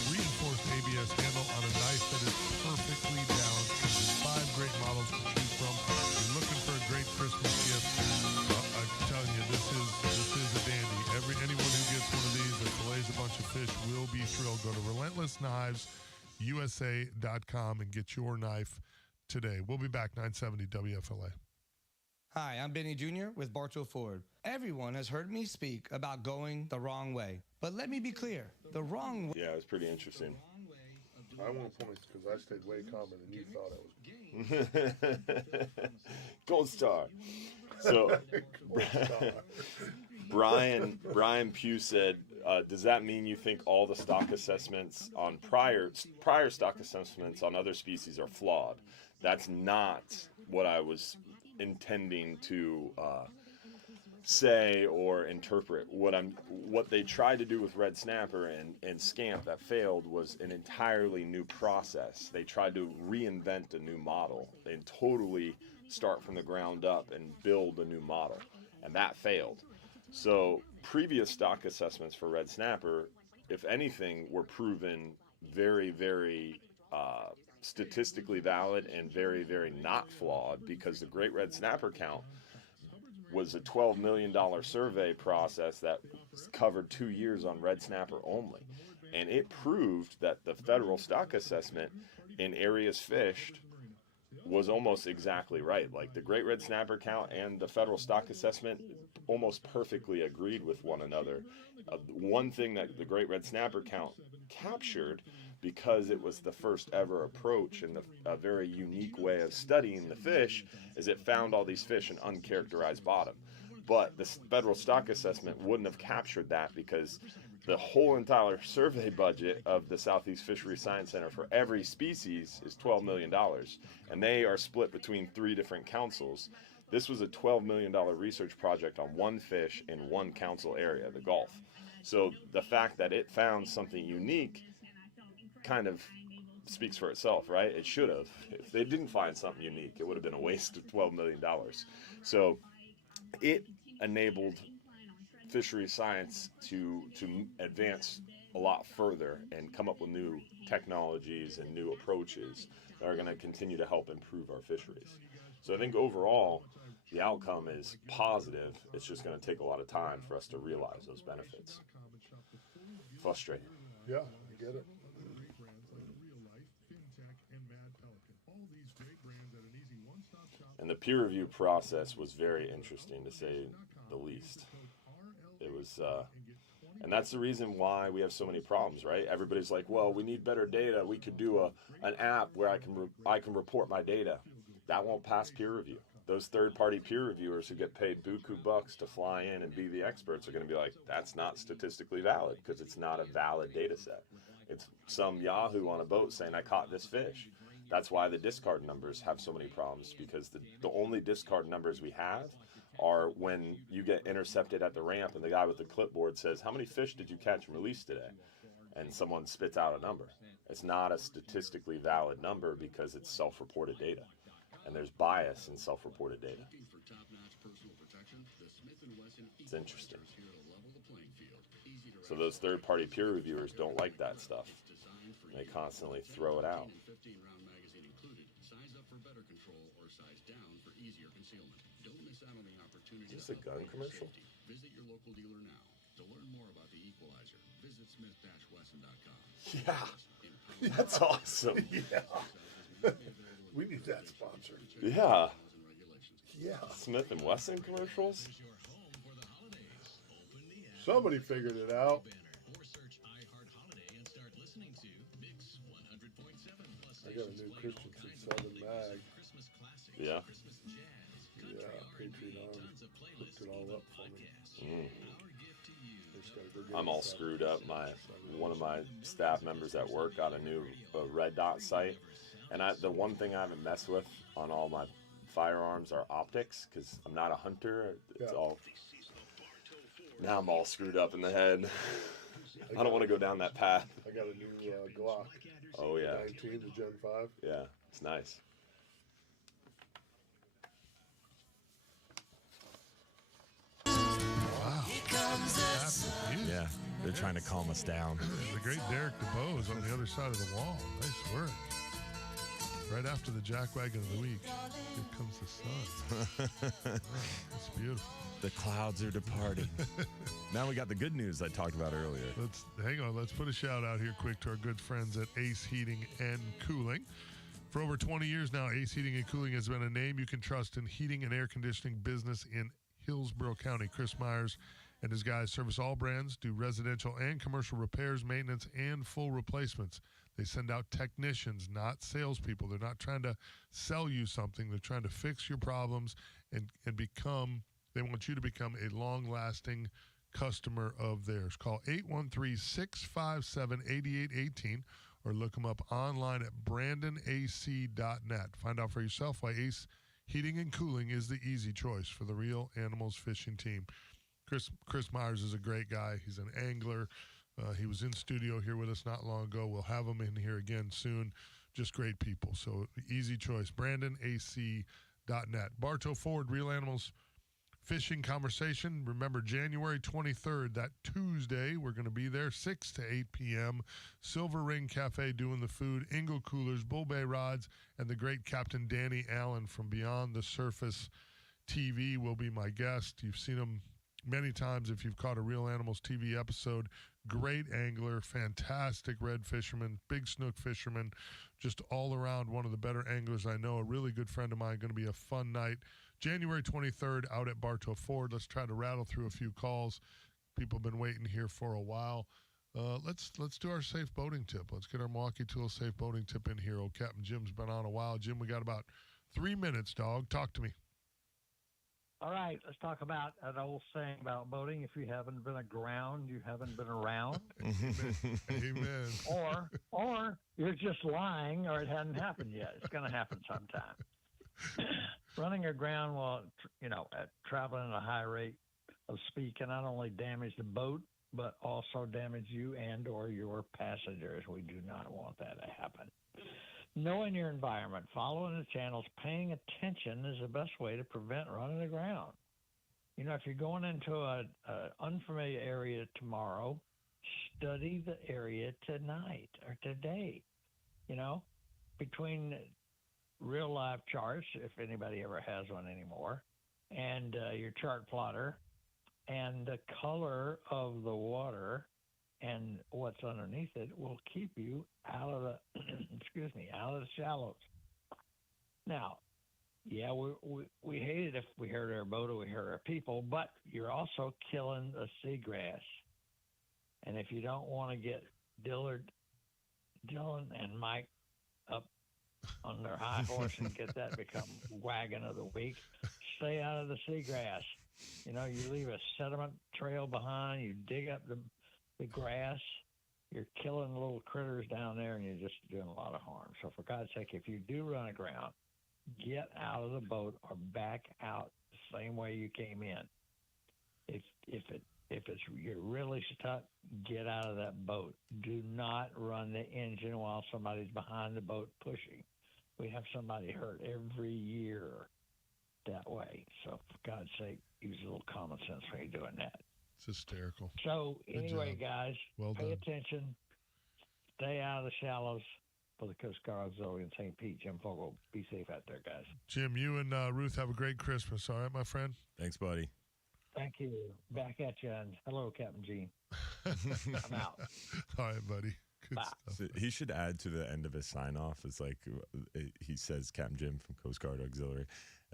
reinforced ABS handle on a knife that is perfectly balanced. There's 5 great models to choose from. If you're looking for a great Christmas gift, I'm telling you, this is a dandy. Anyone who gets one of these that fillets a bunch of fish will be thrilled. Go BestKnivesUSA.com and get your knife today. We'll be back, 970 WFLA. Hi, I'm Benny Jr. with Bartow Ford. Everyone has heard me speak about going the wrong way. But let me be clear, the wrong way... Yeah, it was pretty interesting. I want points because I stayed way calmer than you thought I was. Gold star. So, Brian Pugh said, does that mean you think all the stock assessments on prior stock assessments on other species are flawed? That's not what I was intending to say or interpret. What they tried to do with red snapper and scamp that failed was an entirely new process. They tried to reinvent a new model and totally start from the ground up and build a new model, and that failed. So previous stock assessments for red snapper, if anything, were proven very, very statistically valid and very, very not flawed, because the Great Red Snapper Count was a $12 million survey process that covered 2 years on red snapper only. And it proved that the federal stock assessment in areas fished was almost exactly right. Like the Great Red Snapper Count and the federal stock assessment almost perfectly agreed with one another. One thing that the Great Red Snapper Count captured, because it was the first ever approach and a very unique way of studying the fish, is it found all these fish in uncharacterized bottom. But the federal stock assessment wouldn't have captured that, because the whole entire survey budget of the Southeast Fisheries Science Center for every species is $12 million, and they are split between 3 different councils. This was a $12 million research project on one fish in one council area, the Gulf. So the fact that it found something unique kind of speaks for itself, right? It should have. If they didn't find something unique, it would have been a waste of $12 million. So it enabled fisheries science to advance a lot further and come up with new technologies and new approaches that are going to continue to help improve our fisheries. So I think overall, the outcome is positive. It's just going to take a lot of time for us to realize those benefits. Frustrating. Yeah, I get it. And the peer review process was very interesting, to say the least. It was, and that's the reason why we have so many problems, right? Everybody's like, well, we need better data. We could do an app where I can report my data. That won't pass peer review. Those third-party peer reviewers who get paid buku bucks to fly in and be the experts are going to be like, that's not statistically valid, because it's not a valid data set. It's some Yahoo on a boat saying, I caught this fish. That's why the discard numbers have so many problems, because the only discard numbers we have are when you get intercepted at the ramp and the guy with the clipboard says, how many fish did you catch and release today? And someone spits out a number. It's not a statistically valid number because it's self-reported data. And there's bias in self-reported data. It's interesting. So those third-party peer reviewers don't like that stuff. They constantly throw it out. Is this a gun commercial? Visit your local dealer now. To learn more about the equalizer, visit smith-wesson.com. Yeah, that's awesome. Yeah. We need that sponsor. Yeah. Yeah. Smith & Wesson commercials? Somebody figured it out. I got a new Christensen 7 mag. Yeah. Yeah, Patriot Arm hooked it all up for me. I'm all screwed up. One of my staff members at work got a new red dot sight, and the one thing I haven't messed with on all my firearms are optics, because I'm not a hunter. It's all. Now I'm all screwed up in the head. I don't want to go down that path. I got a new Glock. Oh yeah. 19, the Gen 5. Yeah, it's nice. Wow. Yeah, they're trying to calm us down. The great Derek DeBose on the other side of the wall. Nice work. Right after the jackwagon of the week, here comes the sun. It's beautiful. The clouds are departing. Now we got the good news I talked about earlier. Hang on. Let's put a shout out here quick to our good friends at Ace Heating and Cooling. For over 20 years now, Ace Heating and Cooling has been a name you can trust in heating and air conditioning business in Hillsborough County. Chris Myers and his guys service all brands, do residential and commercial repairs, maintenance, and full replacements. They send out technicians, not salespeople. They're not trying to sell you something. They're trying to fix your problems and they want you to become a long-lasting customer of theirs. Call 813-657-8818 or look them up online at brandonac.net. Find out for yourself why Ace Heating and Cooling is the easy choice for the Real Animals Fishing team. Chris Myers is a great guy. He's an angler. He was in studio here with us not long ago. We'll have him in here again soon. Just great people. So easy choice. brandonac.net. Bartow Ford, Real Animals Fishing Conversation. Remember, January 23rd, that Tuesday, we're going to be there, 6 to 8 p.m. Silver Ring Cafe doing the food, Ingle Coolers, Bull Bay Rods, and the great Captain Danny Allen from Beyond the Surface TV will be my guest. You've seen him many times if you've caught a Real Animals TV episode. Great angler, fantastic red fisherman, big snook fisherman, just all around one of the better anglers I know. A really good friend of mine. Going to be a fun night. January 23rd out at Bartow Ford. Let's try to rattle through a few calls. People have been waiting here for a while. Let's do our safe boating tip. Let's get our Milwaukee Tool safe boating tip in here. Old Captain Jim's been on a while. Jim, we got about 3 minutes, dog. Talk to me. All right, let's talk about an old saying about boating. If you haven't been aground, you haven't been around. Amen. Or you're just lying, or it hadn't happened yet. It's going to happen sometime. Running aground while, traveling at a high rate of speed can not only damage the boat, but also damage you and or your passengers. We do not want that to happen. Knowing your environment, following the channels, paying attention is the best way to prevent running aground. If you're going into an unfamiliar area tomorrow, study the area tonight or today. Between real life charts, if anybody ever has one anymore, and your chart plotter, and the color of the water and what's underneath it will keep you out of the out of the shallows. Now, yeah, we hate it if we hurt our boat or we hurt our people, but you're also killing the seagrass. And if you don't want to get Dylan and Mike up on their high horse and get that become wagon of the week, stay out of the seagrass. You leave a sediment trail behind, you dig up the grass, you're killing little critters down there, and you're just doing a lot of harm. So for God's sake, if you do run aground, get out of the boat or back out the same way you came in. If you're really stuck, get out of that boat. Do not run the engine while somebody's behind the boat pushing. We have somebody hurt every year that way. So for God's sake, use a little common sense when you're doing that. It's hysterical. So anyway, guys, pay attention. Stay out of the shallows. For the Coast Guard Auxiliary in St. Pete, Jim Fogle. Be safe out there, guys. Jim, you and Ruth have a great Christmas. All right, my friend? Thanks, buddy. Thank you. Back at you. And hello, Captain Gene. I'm out. All right, buddy. Good stuff. So he should add to the end of his sign-off. It's like he says, Captain Jim from Coast Guard Auxiliary.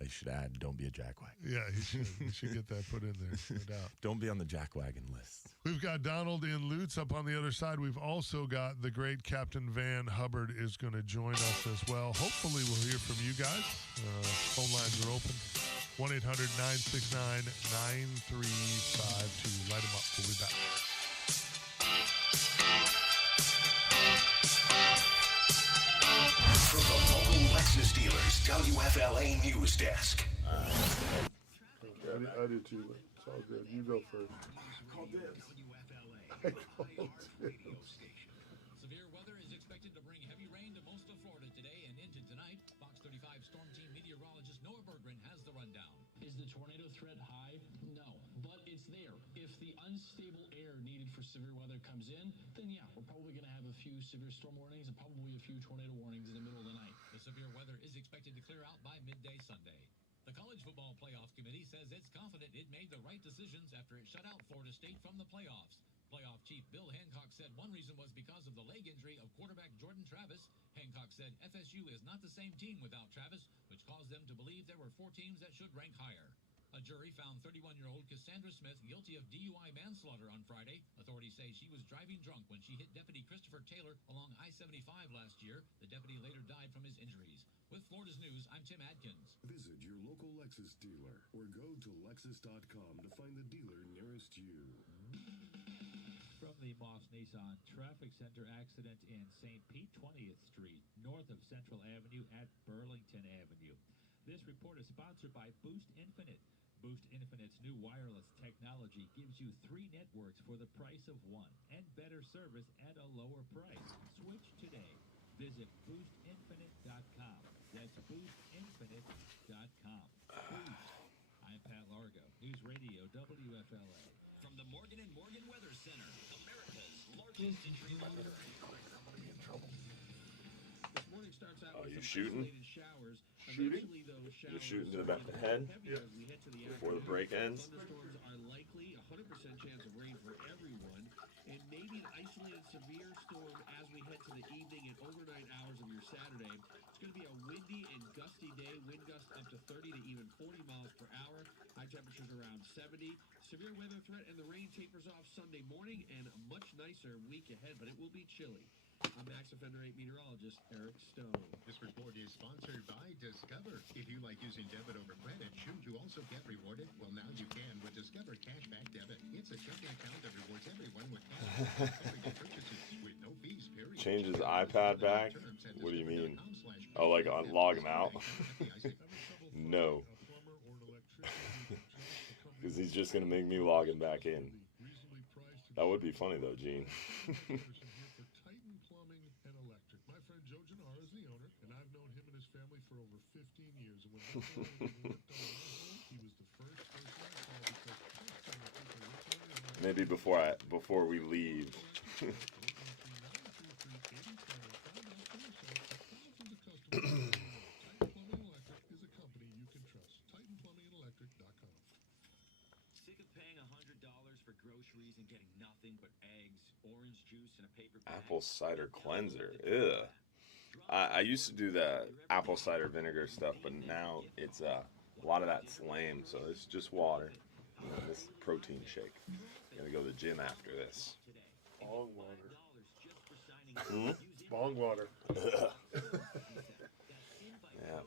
He should add, don't be a jackwagon. Yeah, he should. He should get that put in there, no doubt. Don't be on the jackwagon list. We've got Donald in Lutz up on the other side. We've also got the great Captain Van Hubbard is going to join us as well. Hopefully we'll hear from you guys. Phone lines are open. 1-800-969-9352. Light them up. We'll be back. From the local Lexus dealers, WFLA News Desk. I do too, but it's all good. You go first. Call dibs. I called dibs. Severe weather is expected to bring heavy rain to most of Florida today and into tonight. Fox 35 Storm Team meteorologist Noah Berggren has the rundown. Is the tornado threat high? No, but it's there. If the unstable air needed for severe weather comes in, then yeah, we're probably going to have a few severe storm warnings and probably a few tornado warnings in the middle of the night. The severe weather is expected to clear out by midday Sunday. The College Football Playoff Committee says it's confident it made the right decisions after it shut out Florida State from the playoffs. Playoff chief Bill Hancock said one reason was because of the leg injury of quarterback Jordan Travis. Hancock said FSU is not the same team without Travis, which caused them to believe there were 4 teams that should rank higher. A jury found 31-year-old Cassandra Smith guilty of DUI manslaughter on Friday. Authorities say she was driving drunk when she hit Deputy Christopher Taylor along I-75 last year. The deputy later died from his injuries. With Florida's News, I'm Tim Adkins. Visit your local Lexus dealer or go to Lexus.com to find the dealer nearest you. From the Moss Nissan Traffic Center accident in St. Pete 20th Street, north of Central Avenue at Burlington Avenue. This report is sponsored by Boost Infinite. Boost Infinite's new wireless technology gives you 3 networks for the price of 1 and better service at a lower price. Switch today. Visit boostinfinite.com. That's boostinfinite.com. Boost. I'm Pat Largo, News Radio WFLA. From the Morgan & Morgan Weather Center, America's largest entry level. This morning starts out with you some shooting? isolated showers. Shooting? Eventually, those showers You're shooting to the back of the head as we head to the before the break ends. Thunderstorms are likely, 100% chance of rain for everyone, and maybe an isolated severe storm as we head to the evening and overnight hours of your Saturday. It's going to be a windy and gusty day, wind gusts up to 30 to even 40 miles per hour. High temperatures around 70. Severe weather threat and the rain tapers off Sunday morning and a much nicer week ahead, but it will be chilly. I'm Max Offender 8 meteorologist Eric Stone. This report is sponsored by Discover. If you like using debit over credit, shouldn't you also get rewarded? Well, now you can with Discover Cashback Debit. It's a checking account that rewards everyone with cash everyday purchases with no fees, period. Change his iPad back? What do you mean? Oh, like log him out? No. Because he's just going to make me log him back in. That would be funny, though, Gene. For over 15 years, and when that boy worked on our home, he was the first person I called because Maybe before we leave. Sick of paying $100 for groceries and getting nothing but eggs, orange juice, and a paper bag? Apple cider cleanser. Ew. I used to do the apple cider vinegar stuff, but now it's a lot of that's lame, so it's just water and then this protein shake. Gonna go to the gym after this. Bong water. Bong water. Yeah.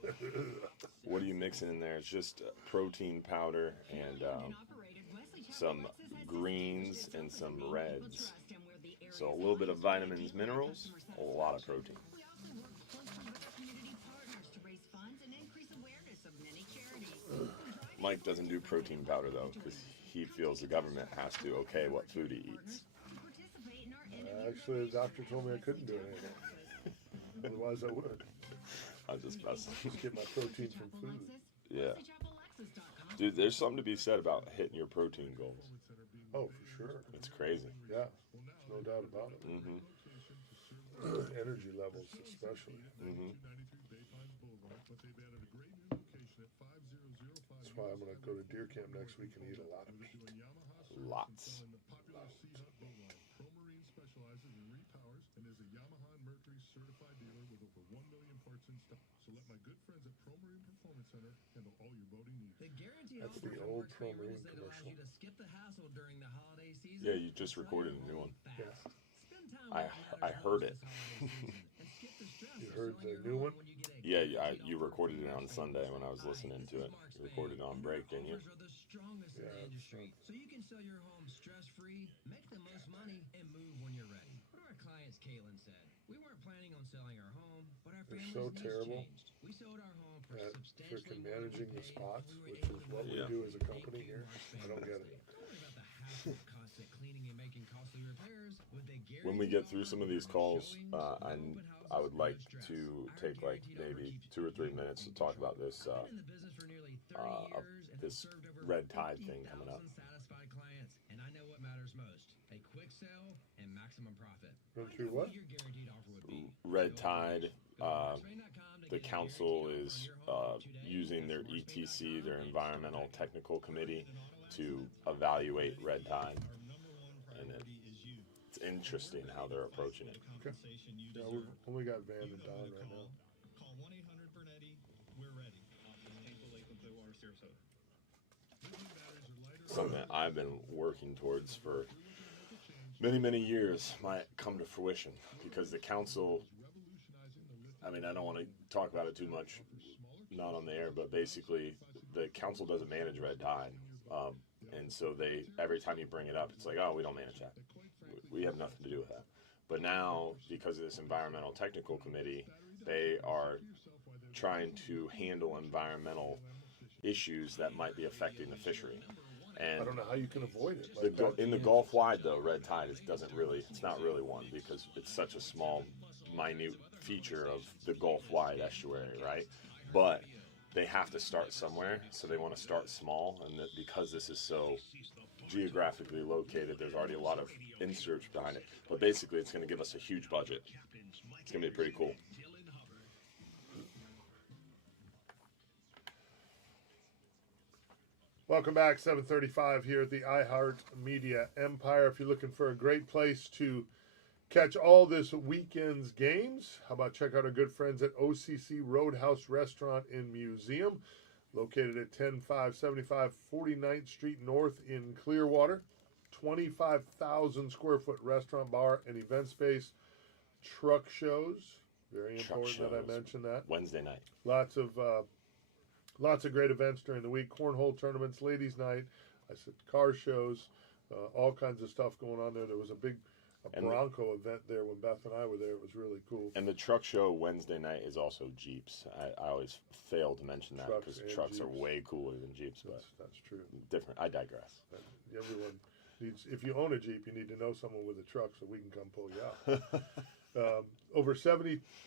What are you mixing in there? It's just protein powder and some greens and some reds. So a little bit of vitamins, minerals, a lot of protein. Mike doesn't do protein powder though, because he feels the government has to okay what food he eats. Actually, the doctor told me I couldn't do anything. Otherwise, I would. I'm just messing. Just get my protein from food. Yeah. Dude, there's something to be said about hitting your protein goals. Oh, for sure. It's crazy. Yeah, no doubt about it. Mm-hmm. Energy levels, especially. Mm-hmm. That's why I'm going to go to deer camp next week and eat a lot of meat. Lots. Specializes in repowers and is a Yamaha and Mercury certified dealer with over 1 million parts in stock. So let my good friends at ProMarine Performance Center handle all your boating needs. The guaranteed That's offer the from old Works for Real ProMarine Estate allows commercial. you to skip the hassle during the holiday season. Yeah, you just recorded a new one. Yeah. Spend time I heard it. You heard the new one? Yeah, you recorded it on Sunday when I was listening to it. You recorded it on break, didn't you? Are the strongest in the industry, so you can sell your home stress-free, make the most money, and move when you're ready. What our clients, Kaylin said, we weren't planning on selling our home, but our They're family's so needs terrible changed. We sold our home for at substantially freaking more than managing we the paid, spots, and we were which able is to what we Yeah. do as a company here. I don't get it. Don't worry about the hassle of constant cleaning and making costly repairs with the guarantee. When we get through some of these calls, I would like to take like maybe 2 or 3 minutes to talk about this this red tide thing coming up. Satisfied clients, and I know what matters most: a quick sale and maximum profit. Run through what? Your guaranteed offer would be Red tide. the council is using their ETC, their Environmental Technical Committee, to evaluate red tide. And it's interesting how they're approaching it. Okay. Yeah, we've only got Van and Don right now. Call 1-800-BERNETTI. We're ready. Painful Lake and Clearwater, Sarasota. Something that I've been working towards for many, many years might come to fruition, because the council, I mean, I don't want to talk about it too much, not on the air, but basically the council doesn't manage red tide. And so every time you bring it up, it's like, oh, we don't manage that. We have nothing to do with that. But now, because of this Environmental Technical Committee, they are trying to handle environmental issues that might be affecting the fishery. And I don't know how you can avoid it. in the Gulf wide, though, red tide it's not really one, because it's such a small, minute feature of the Gulf wide estuary, right? But they have to start somewhere, so they want to start small, and that because this is so geographically located, there's already a lot of research behind it. But basically, it's going to give us a huge budget. It's going to be pretty cool. Welcome back, 7:35 here at the iHeart Media Empire. If you're looking for a great place to catch all this weekend's games, how about check out our good friends at OCC Roadhouse Restaurant and Museum, located at 10575 49th Street North in Clearwater. 25,000 square foot restaurant, bar, and event space. Truck shows, very important that I mention that. Wednesday night. Lots of great events during the week. Cornhole tournaments, ladies' night. I said car shows, all kinds of stuff going on there. There was a Bronco event there when Beth and I were there. It was really cool. And the truck show Wednesday night is also Jeeps. I always fail to mention that because trucks are way cooler than Jeeps. That's true. Different. I digress. Everyone needs. If you own a Jeep, you need to know someone with a truck so we can come pull you out.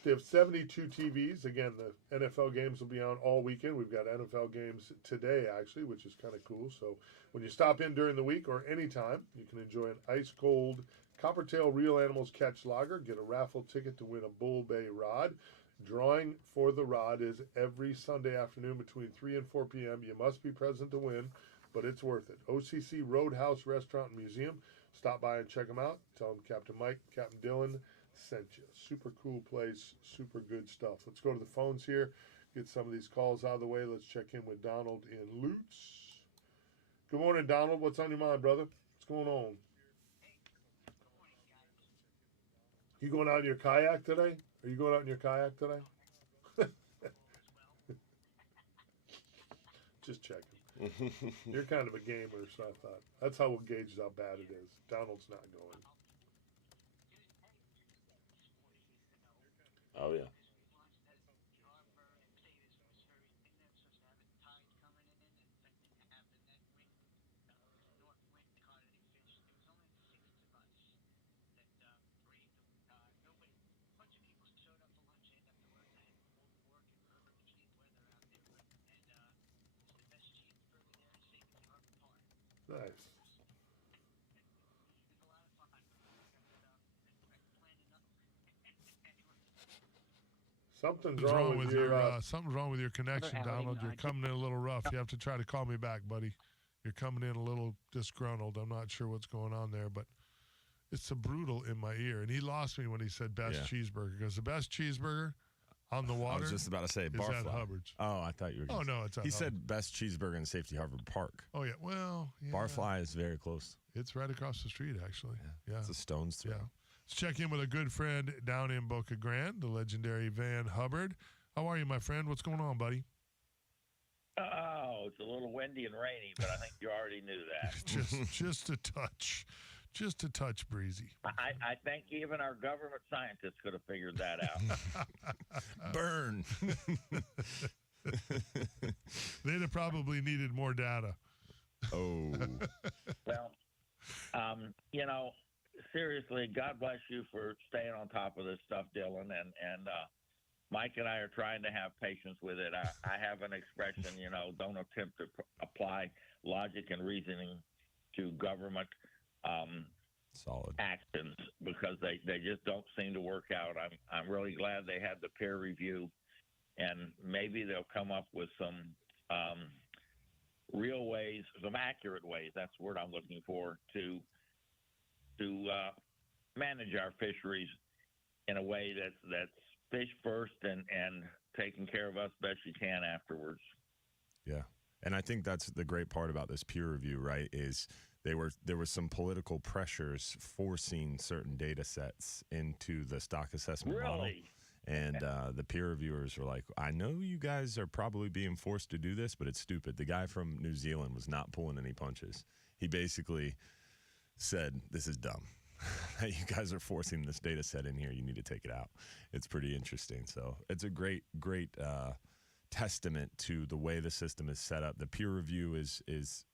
They have 72 TVs. Again, the NFL games will be on all weekend. We've got NFL games today, actually, which is kind of cool. So when you stop in during the week or anytime, you can enjoy an ice-cold Coppertail Real Animals Catch Lager. Get a raffle ticket to win a Bull Bay rod. Drawing for the rod is every Sunday afternoon between 3 and 4 p.m. You must be present to win, but it's worth it. OCC Roadhouse Restaurant and Museum. Stop by and check them out. Tell them Captain Mike, Captain Dylan sent you. Super cool place, super good stuff. Let's go to the phones here, get some of these calls out of the way. Let's check in with Donald in Lutz. Good morning, Donald. What's on your mind, brother? What's going on? You going out in your kayak today? Are you going out in your kayak today? Just checking. You're kind of a gamer, so I thought. That's how we'll gauge how bad it is. Donald's not going. Oh, yeah. Nice. Something's wrong with your connection, Donald. You're coming in a little rough. You have to try to call me back, buddy. You're coming in a little disgruntled. I'm not sure what's going on there, but it's a brutal in my ear. And he lost me when he said best cheeseburger, because the best cheeseburger on the water. I was just about to say is Bartow. at Hubbard's. Oh, I thought you were. Oh no, it's at He Hubbard's. said best cheeseburger in Safety Harbor Park. Oh yeah, well, yeah. Barfly is very close. It's right across the street, actually. Yeah, it's a stone's throw. Yeah. Let's check in with a good friend down in Boca Grande, the legendary Van Hubbard. How are you, my friend? What's going on, buddy? Oh, it's a little windy and rainy, but I think you already knew that. just a touch. Just a touch breezy. I think even our government scientists could have figured that out. Burn. They'd have probably needed more data. Oh. Well, seriously, God bless you for staying on top of this stuff, Dylan. And Mike and I are trying to have patience with it. I have an expression, don't attempt to apply logic and reasoning to government solid actions, because they just don't seem to work out. I'm really glad they had the peer review and maybe they'll come up with some real ways, some accurate ways. That's the word I'm looking for to manage our fisheries in a way that's fish first and taking care of us best you can afterwards. Yeah. And I think that's the great part about this peer review, right, is there were some political pressures forcing certain data sets into the stock assessment model. And the peer reviewers were like, I know you guys are probably being forced to do this, but it's stupid. The guy from New Zealand was not pulling any punches. He basically said, this is dumb. You guys are forcing this data set in here. You need to take it out. It's pretty interesting. So it's a great testament to the way the system is set up. The peer review is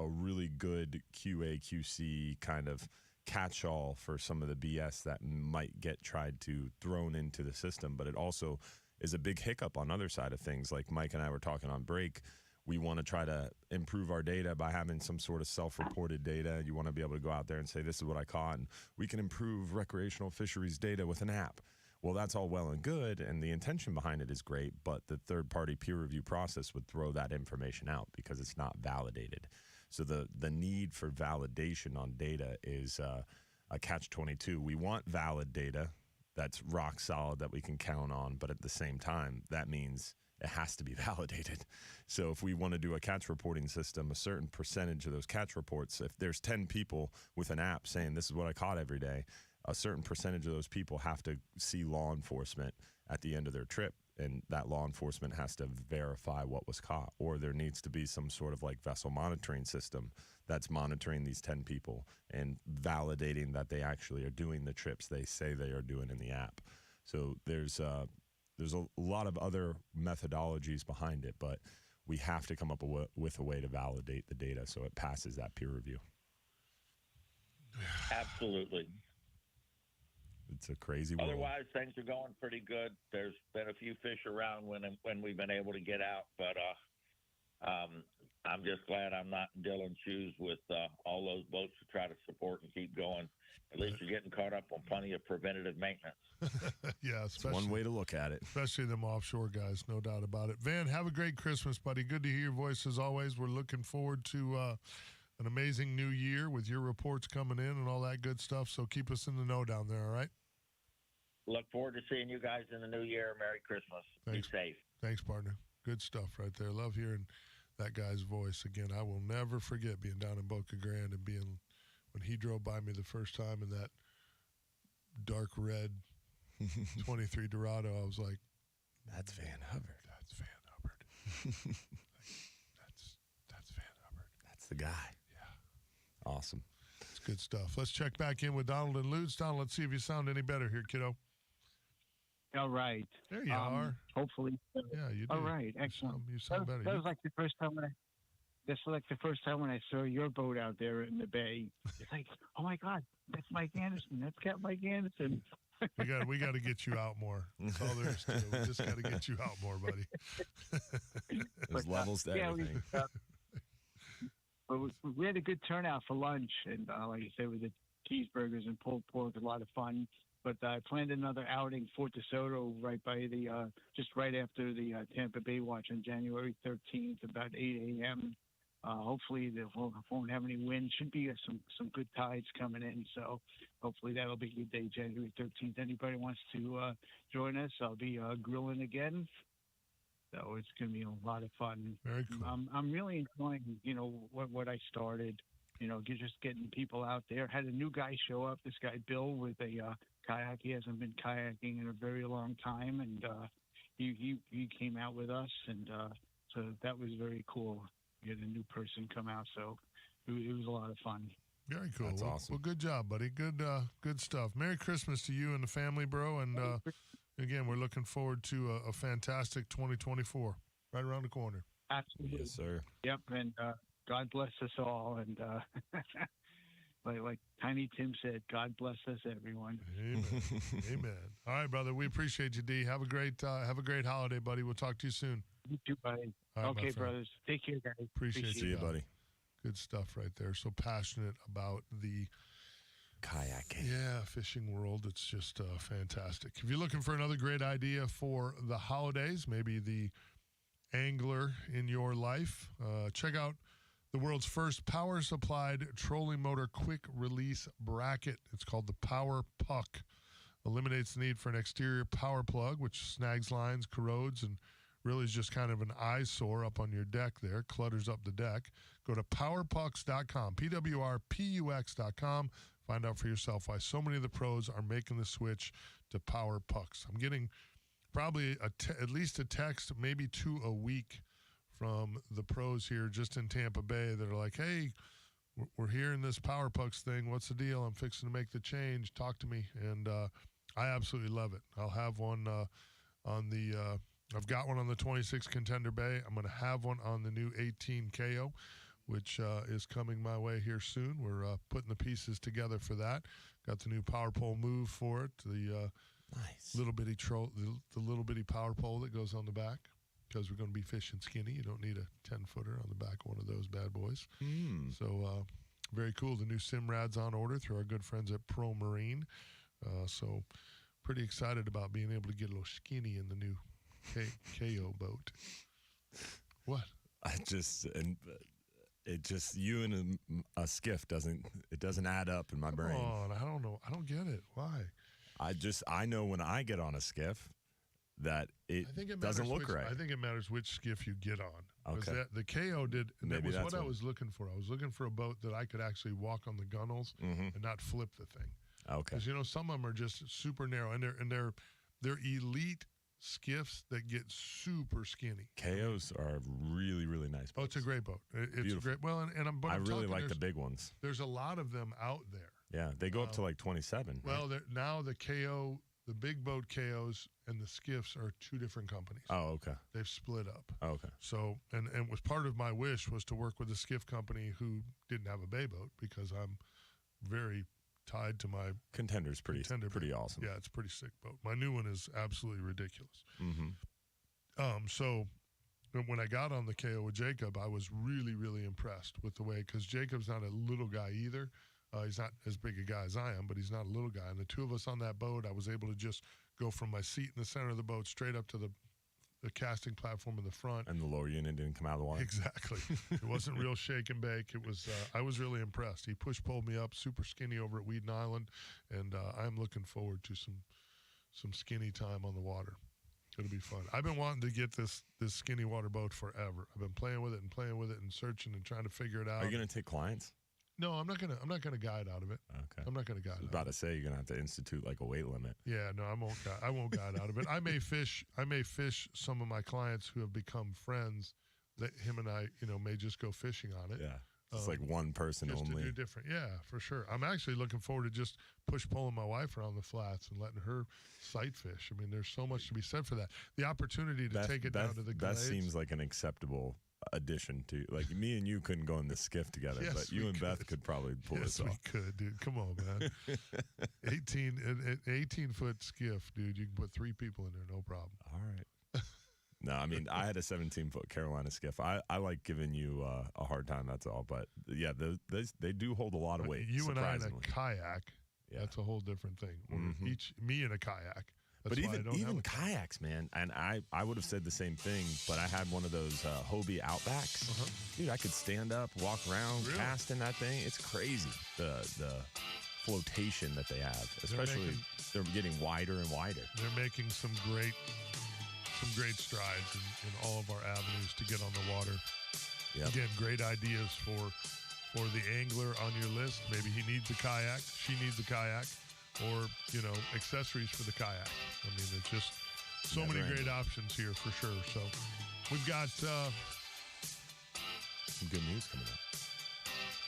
a really good QA, QC kind of catch-all for some of the BS that might get tried to thrown into the system, but it also is a big hiccup on other side of things. Like Mike and I were talking on break, we want to try to improve our data by having some sort of self-reported data. You want to be able to go out there and say, this is what I caught, and we can improve recreational fisheries data with an app. Well, that's all well and good, and the intention behind it is great, but the third-party peer review process would throw that information out because it's not validated. So the need for validation on data is a catch-22. We want valid data that's rock solid that we can count on, but at the same time, that means it has to be validated. So if we want to do a catch reporting system, a certain percentage of those catch reports, if there's 10 people with an app saying this is what I caught every day, a certain percentage of those people have to see law enforcement at the end of their trip, and that law enforcement has to verify what was caught, or there needs to be some sort of like vessel monitoring system that's monitoring these 10 people and validating that they actually are doing the trips they say they are doing in the app. So there's a lot of other methodologies behind it, but we have to come up with a way to validate the data so it passes that peer review. Absolutely. It's a crazy world. Otherwise, things are going pretty good. There's been a few fish around when we've been able to get out, but I'm just glad I'm not in Dylan's shoes with all those boats to try to support and keep going. At least you're getting caught up on plenty of preventative maintenance. Yeah, it's one way to look at it. Especially them offshore guys, no doubt about it. Van, have a great Christmas, buddy. Good to hear your voice as always. We're looking forward to an amazing new year with your reports coming in and all that good stuff. So keep us in the know down there, all right? Look forward to seeing you guys in the new year. Merry Christmas. Thanks. Be safe. Thanks, partner. Good stuff right there. Love hearing that guy's voice. Again, I will never forget being down in Boca Grande and being when he drove by me the first time in that dark red 23 Dorado. I was like, that's Van Hubbard. That's Van Hubbard. That's Van Hubbard. That's the guy. Yeah. Awesome. It's good stuff. Let's check back in with Donald and Lutz. Donald, let's see if you sound any better here, kiddo. All right. There you are. Hopefully. Yeah, you do. All right. Excellent. You sound better. That was like the first time when I saw your boat out there in the bay. It's like, oh my God, that's Mike Anderson. That's Capt Mike Anderson. We got to get you out more. That's all there is to it. We just got to get you out more, buddy. There's levels to everything. But we had a good turnout for lunch, and like I said, with the cheeseburgers and pulled pork, a lot of fun. But I planned another outing, Fort DeSoto, right by the just right after the Tampa Bay watch on January 13th, about 8 a.m. Hopefully they won't have any wind. Should be some good tides coming in, so hopefully that'll be a good day, January 13th. Anybody wants to join us, I'll be grilling again. So it's going to be a lot of fun. Very cool. I'm really enjoying, what I started. Just getting people out there. Had a new guy show up. This guy Bill with a kayak. He hasn't been kayaking in a very long time, and he came out with us, and so that was very cool. We had a new person come out, so it was a lot of fun. Very cool. That's awesome. Well, good job, buddy. Good stuff. Merry Christmas to you and the family, bro. And again, we're looking forward to a fantastic 2024 right around the corner. Absolutely. Yes, sir. Yep, and God bless us all. And like Tiny Tim said, God bless us, everyone. Amen. Amen. All right, brother. We appreciate you, D. Have a great holiday, buddy. We'll talk to you soon. You too, buddy. All right, okay, brothers. Take care, guys. Appreciate you, buddy. Good stuff right there. So passionate about the kayaking. Yeah, fishing world. It's just fantastic. If you're looking for another great idea for the holidays, maybe the angler in your life, check out the world's first power-supplied trolling motor quick-release bracket. It's called the Power Puck. Eliminates the need for an exterior power plug, which snags lines, corrodes, and really is just kind of an eyesore up on your deck there, clutters up the deck. Go to powerpucks.com, PWRPUX.com. Find out for yourself why so many of the pros are making the switch to Power Pucks. I'm getting probably at least a text, maybe 2 a week from the pros here just in Tampa Bay that are like, hey, we're hearing this Power Pucks thing. What's the deal? I'm fixing to make the change. Talk to me. And I absolutely love it. I'll have one on the I've got one on the 26 Contender Bay. I'm going to have one on the new 18 KO, which is coming my way here soon. We're putting the pieces together for that. Got the new power pole move for it. The nice little bitty the little bitty power pole that goes on the back, because we're going to be fishing skinny. You don't need a 10-footer on the back of one of those bad boys. So very cool. The new Simrad's on order through our good friends at Pro Marine. So pretty excited about being able to get a little skinny in the new KO boat. What? It just you and a skiff doesn't add up in my brain. Oh, I don't know. I don't get it. Why? I know when I get on a skiff that it doesn't look right. I think it matters which skiff you get on. Okay. The KO did. Maybe that was that's what I was looking for. I was looking for a boat that I could actually walk on the gunnels and not flip the thing. Okay. Because some of them are just super narrow, and they're elite skiffs that get super skinny. KOs are really, really nice boats. Oh, it's a great boat. It's Beautiful. a great. Well, I really like the big ones. There's a lot of them out there. Yeah, they go up to like 27. Well, now the KO, the big boat KOs and the skiffs are 2 different companies. Oh, okay. They've split up. Oh, okay. So, and was part of my wish was to work with a skiff company who didn't have a bay boat, because I'm very tied to my Contender's pretty awesome. Yeah, it's a pretty sick boat. My new one is absolutely ridiculous. So when I got on the KO with Jacob, I was really, really impressed with the way, because Jacob's not a little guy either. He's not as big a guy as I am, but he's not a little guy. And the 2 of us on that boat, I was able to just go from my seat in the center of the boat straight up to the casting platform in the front. And the lower unit didn't come out of the water. Exactly. It wasn't real shake and bake. It was. I was really impressed. He pulled me up, super skinny over at Weeden Island, and I'm looking forward to some skinny time on the water. It'll be fun. I've been wanting to get this skinny water boat forever. I've been playing with it and searching and trying to figure it out. Are you going to take clients? No, I'm not gonna guide out of it. Okay. I'm not gonna guide. I was about to say you're gonna have to institute like a weight limit. Yeah, no, I won't guide out of it. I may fish some of my clients who have become friends that him and I, may just go fishing on it. Yeah. It's like one person just only. To do different. Yeah, for sure. I'm actually looking forward to just pulling my wife around the flats and letting her sight fish. I mean, there's so much to be said for that. The opportunity to take it down to the glades. That seems like an acceptable addition to, like, me and you couldn't go in the skiff together, yes, but you and Beth could probably pull this off. Yes, we could, dude. Come on, man. 18-foot skiff, dude. You can put 3 people in there, no problem. All right. No, I mean, I had a 17-foot Carolina skiff. I like giving you a hard time, that's all. But, yeah, they do hold a lot of weight, You and I in surprisingly. a kayak, that's a whole different thing. Me in a kayak. That's but why even kayaks, man, and I would have said the same thing, but I had one of those Hobie Outbacks. Dude, I could stand up, walk around, cast in that thing. It's crazy, the flotation that they have. Especially, they're getting wider and wider. They're making some great strides in all of our avenues to get on the water. Yep. Again, great ideas for the angler on your list. Maybe he needs a kayak, she needs a kayak, or, accessories for the kayak. I mean, there's just so many great options here for sure. So we've got some good news coming up.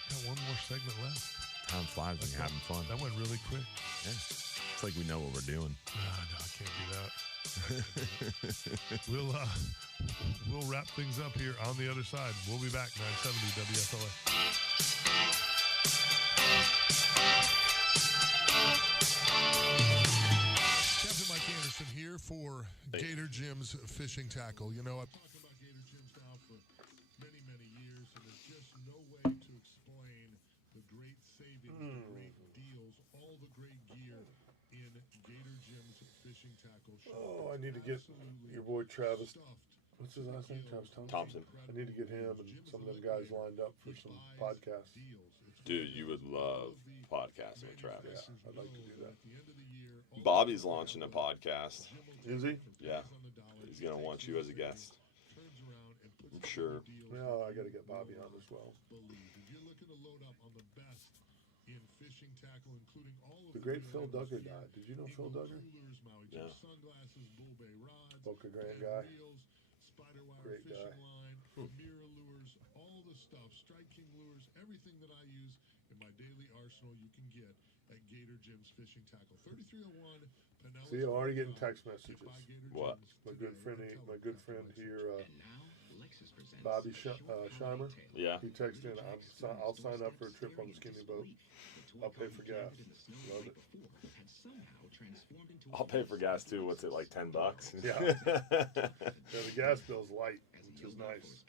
Got one more segment left. Time flies when you're having fun. That went really quick. Yeah. It's like we know what we're doing. No, I can't do that. We'll wrap things up here on the other side. We'll be back, 970 WFLA. Here for Gator Jim's Fishing Tackle. I've been talking about Gator Jim's now for many, many years, and there's just no way to explain the great saving great deals, all the great gear in Gator Jim's fishing tackle shop. Oh, I need to get your boy Travis. What's his last name? Travis Thompson. I need to get him and some of them guys lined up for some podcasts. Dude, you would love podcasting with Travis. Yeah, I'd like to do that. Bobby's launching a podcast. Is he? Yeah. He's going to want you as a guest. I'm sure. Well, I got to get Bobby on as well. The great Phil Duggar died. Did you know Phil Duggar? Yeah. Boca Grande guy. Great guy. Mirror lures, all the stuff, Strike King lures, everything that I use in my daily arsenal you can get at Gator Jim's Fishing Tackle. 3301 Pinellas. See, I'm already getting text messages. What? My good friend here, Bobby Scheimer. Yeah. He texted in, I'll sign up for a trip on the skinny boat. I'll pay for gas. Love it. I'll pay for gas too. What's it, like $10? Yeah. The gas bill's light, which is nice.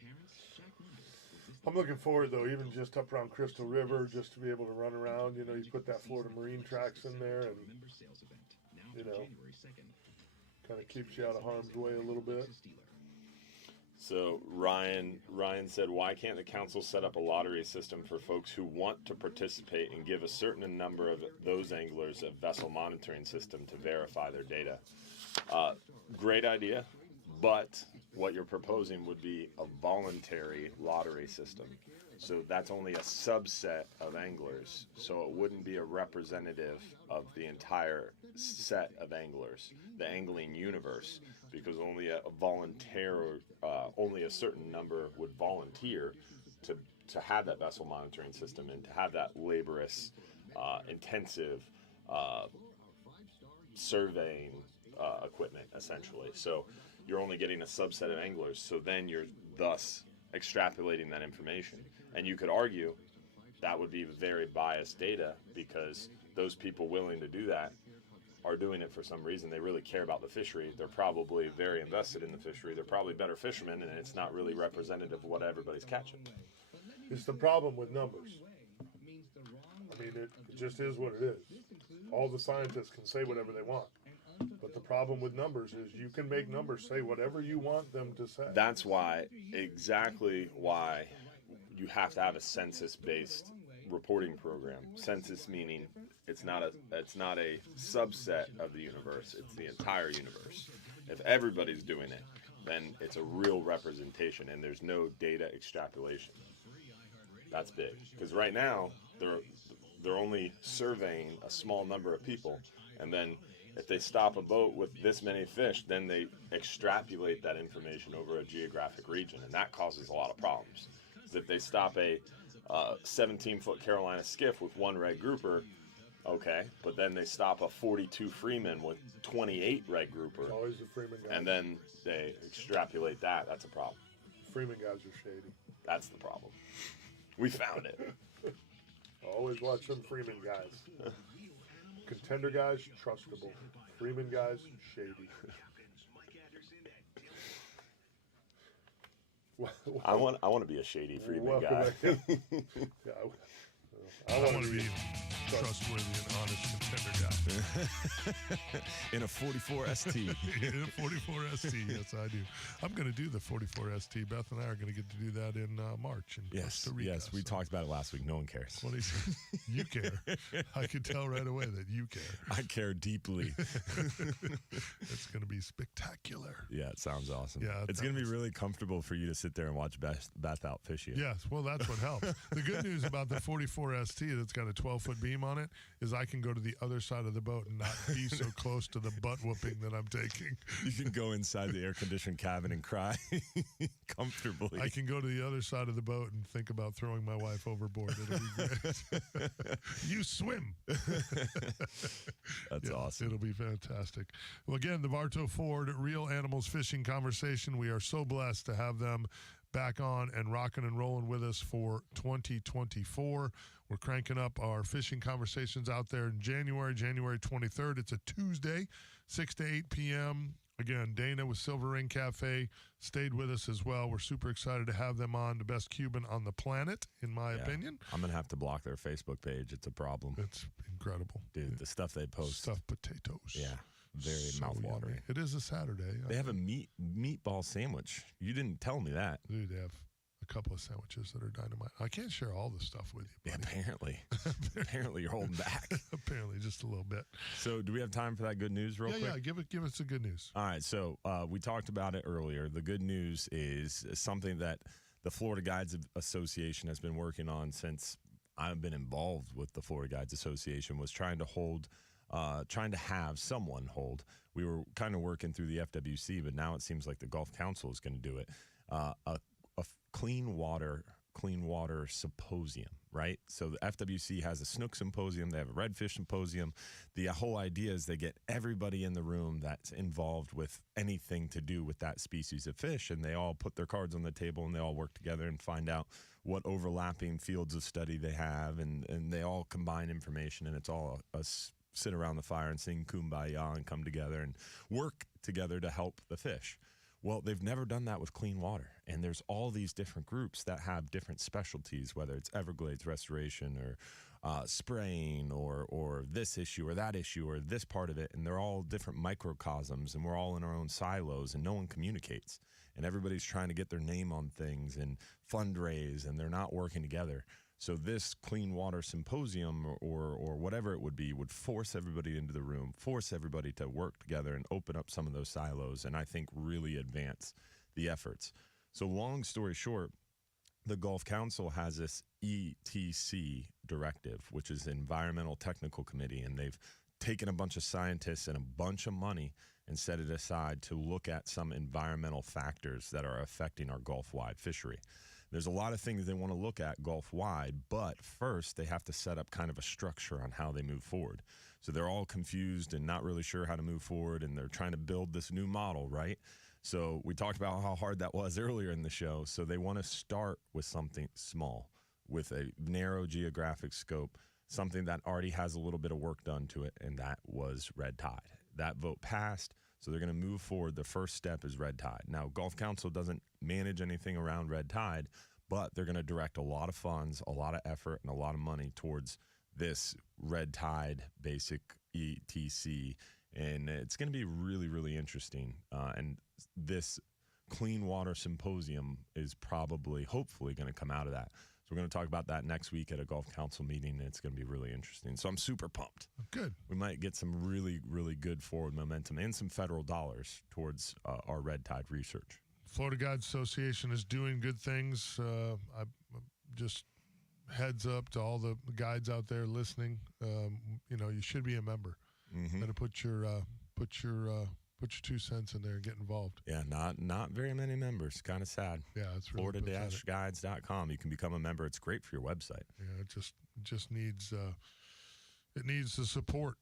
I'm looking forward, though, even just up around Crystal River, just to be able to run around. You know, you put that Florida Marine tracks in there and, you know, kind of keeps you out of harm's way a little bit. So Ryan said, why can't the council set up a lottery system for folks who want to participate and give a certain number of those anglers a vessel monitoring system to verify their data? Great idea, but what you're proposing would be a voluntary lottery system. So that's only a subset of anglers. So it wouldn't be a representative of the entire set of anglers, the angling universe, because only only a certain number would volunteer to have that vessel monitoring system and to have that laborious, intensive surveying equipment, essentially. So you're only getting a subset of anglers. So then you're thus extrapolating that information. And you could argue that would be very biased data because those people willing to do that are doing it for some reason. They really care about the fishery. They're probably very invested in the fishery. They're probably better fishermen, and it's not really representative of what everybody's catching. It's the problem with numbers. I mean, it just is what it is. All the scientists can say whatever they want. But the problem with numbers is you can make numbers say whatever you want them to say. That's exactly why you have to have a census-based reporting program. Census meaning it's not a subset of the universe, it's the entire universe. If everybody's doing it, then it's a real representation and there's no data extrapolation. That's big. Because right now they're only surveying a small number of people, and then if they stop a boat with this many fish, then they extrapolate that information over a geographic region, and that causes a lot of problems. If they stop a 17-foot Carolina skiff with one red grouper, okay, but then they stop a 42 Freeman with 28 red grouper, always the Freeman guys. And then they extrapolate that. That's a problem. Freeman guys are shady. That's the problem. We found it. Always watch them Freeman guys. Contender guys, trustable. Freeman guys, shady. I want to be a shady Freeman guy. I want to be trustworthy and honest contender guy. In a 44 ST. In a 44 ST, yes, I do. I'm going to do the 44 ST. Beth and I are going to get to do that in March in Costa Rica. Yes, we talked about it last week. No one cares. What you care. I could tell right away that you care. I care deeply. It's going to be spectacular. Yeah, it sounds awesome. Yeah, it's going to be really comfortable for you to sit there and watch Beth out fish you. Yes, well, that's what helps. The good news about the 44 ST that's got a 12-foot beam on it is I can go to the other side of the boat and not be so close to the butt whooping that I'm taking. You can go inside the air-conditioned cabin and cry comfortably. I can go to the other side of the boat and think about throwing my wife overboard. It'll be great. You swim. That's awesome. It'll be fantastic. Well, again, the Bartow Ford Real Animals Fishing Conversation. We are so blessed to have them back on and rocking and rolling with us for 2024. We're cranking up our fishing conversations out there in January 23rd. It's a Tuesday, 6 to 8 p.m. Again, Dana with Silver Ring Cafe stayed with us as well. We're super excited to have them on. The best Cuban on the planet, in my opinion. I'm going to have to block their Facebook page. It's a problem. It's incredible. Dude, the stuff they post. Stuffed potatoes. Yeah, very So mouthwatering. yummy. It is a Saturday. They have a meatball sandwich. You didn't tell me that. Dude, they have a couple of sandwiches that are dynamite. I can't share all the stuff with you, buddy. Apparently. Apparently you're holding back. Apparently, just a little bit. So do we have time for that good news real quick? Yeah, give us the good news. All right, so we talked about it earlier. The good news is something that the Florida Guides Association has been working on since I've been involved with the Florida Guides Association, was trying to have someone hold. We were kind of working through the FWC, but now it seems like the Gulf Council is going to do it. A clean water symposium, right? So the FWC has a snook symposium. They have a redfish symposium. The whole idea is they get everybody in the room that's involved with anything to do with that species of fish, and they all put their cards on the table, and they all work together and find out what overlapping fields of study they have, and they all combine information, and it's all a sit around the fire and sing Kumbaya and come together and work together to help the fish. Well, they've never done that with clean water, and there's all these different groups that have different specialties, whether it's Everglades restoration or spraying or this issue or that issue or this part of it, and they're all different microcosms, and we're all in our own silos, and no one communicates, and everybody's trying to get their name on things and fundraise, and they're not working together. So this clean water symposium or whatever it would be would force everybody into the room, force everybody to work together and open up some of those silos, and I think really advance the efforts. So long story short, the Gulf Council has this ETC directive, which is Environmental Technical Committee, and they've taken a bunch of scientists and a bunch of money and set it aside to look at some environmental factors that are affecting our Gulf-wide fishery. There's a lot of things they want to look at Gulf-wide, but first they have to set up kind of a structure on how they move forward. So they're all confused and not really sure how to move forward, and they're trying to build this new model, right? So we talked about how hard that was earlier in the show. So they want to start with something small, with a narrow geographic scope, something that already has a little bit of work done to it, and that was red tide. That vote passed. So they're going to move forward. The first step is red tide. Now, Gulf Council doesn't manage anything around red tide, but they're going to direct a lot of funds, a lot of effort, and a lot of money towards this red tide basic ETC. And it's going to be really, really interesting. And this clean water symposium is hopefully going to come out of that. So we're going to talk about that next week at a Gulf Council meeting, and it's going to be really interesting. So I'm super pumped. Good. We might get some really, really good forward momentum and some federal dollars towards our red tide research. Florida Guides Association is doing good things. I just heads up to all the guides out there listening. You should be a member. Mm-hmm. Got to put your 2 cents in there and get involved. Yeah, not very many members. Kind of sad. Yeah, it's really Florida-guides.com. You can become a member. It's great for your website. Yeah, it just needs the support.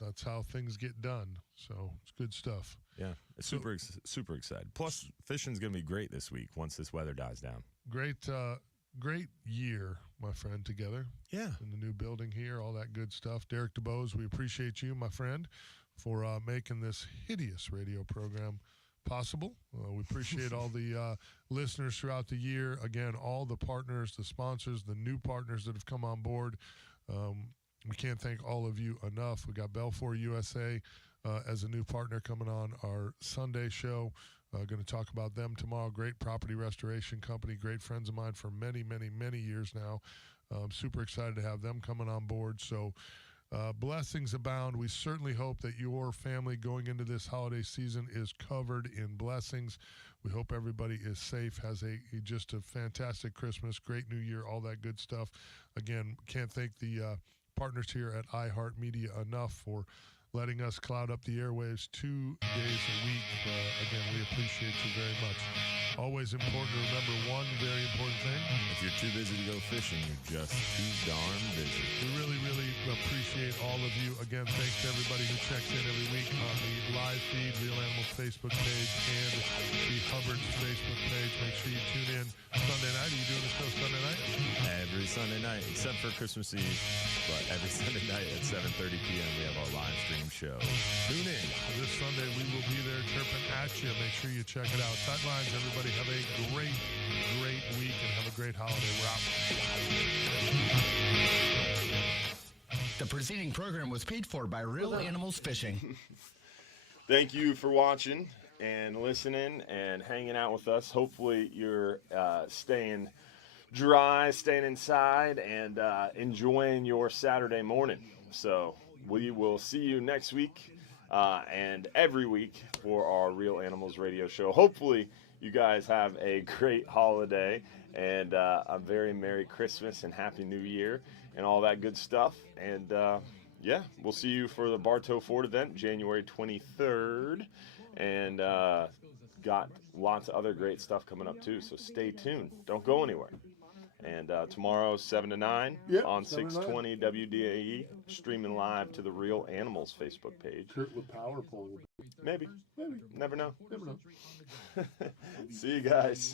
That's how things get done. So it's good stuff. Yeah, super excited. Plus, fishing's going to be great this week once this weather dies down. Great year, my friend, together. Yeah. In the new building here, all that good stuff. Derek DeBose, we appreciate you, my friend, for making this hideous radio program possible. We appreciate all the listeners throughout the year. Again, all the partners, the sponsors, the new partners that have come on board. We can't thank all of you enough. We got Belfour USA as a new partner coming on our Sunday show. Going to talk about them tomorrow. Great property restoration company, great friends of mine for many, many, many years now. Super excited to have them coming on board. So blessings abound. We certainly hope that your family going into this holiday season is covered in blessings. We hope everybody is safe, has just a fantastic Christmas, great New Year, all that good stuff. Again, can't thank the partners here at iHeartMedia enough for letting us cloud up the airwaves 2 days a week. Again, we appreciate you very much. Always important to remember one very important thing. If you're too busy to go fishing, you're just too darn busy. We really, really appreciate appreciate all of you. Again, thanks to everybody who checks in every week on the live feed, Real Animals Facebook page, and the Hubbard's Facebook page. Make sure you tune in Sunday night. Are you doing the show Sunday night? Every Sunday night, except for Christmas Eve. But every Sunday night at 7:30 p.m. we have our live stream show. Tune in. This Sunday we will be there chirping at you. Make sure you check it out. Tight lines, everybody have a great week and have a great holiday. We're out. The preceding program was paid for by Real Animals Fishing. Thank you for watching and listening and hanging out with us. Hopefully you're staying dry, staying inside, and enjoying your Saturday morning. So we will see you next week and every week for our Real Animals radio show. Hopefully you guys have a great holiday and a very Merry Christmas and Happy New Year and all that good stuff. And yeah, we'll see you for the Bartow Ford event, January 23rd. And got lots of other great stuff coming up too, so stay tuned. Don't go anywhere. And tomorrow, 7 to 9 on 620 WDAE, streaming live to the Real Animals Facebook page. Kurt with power pole. Maybe. Never know. See you guys.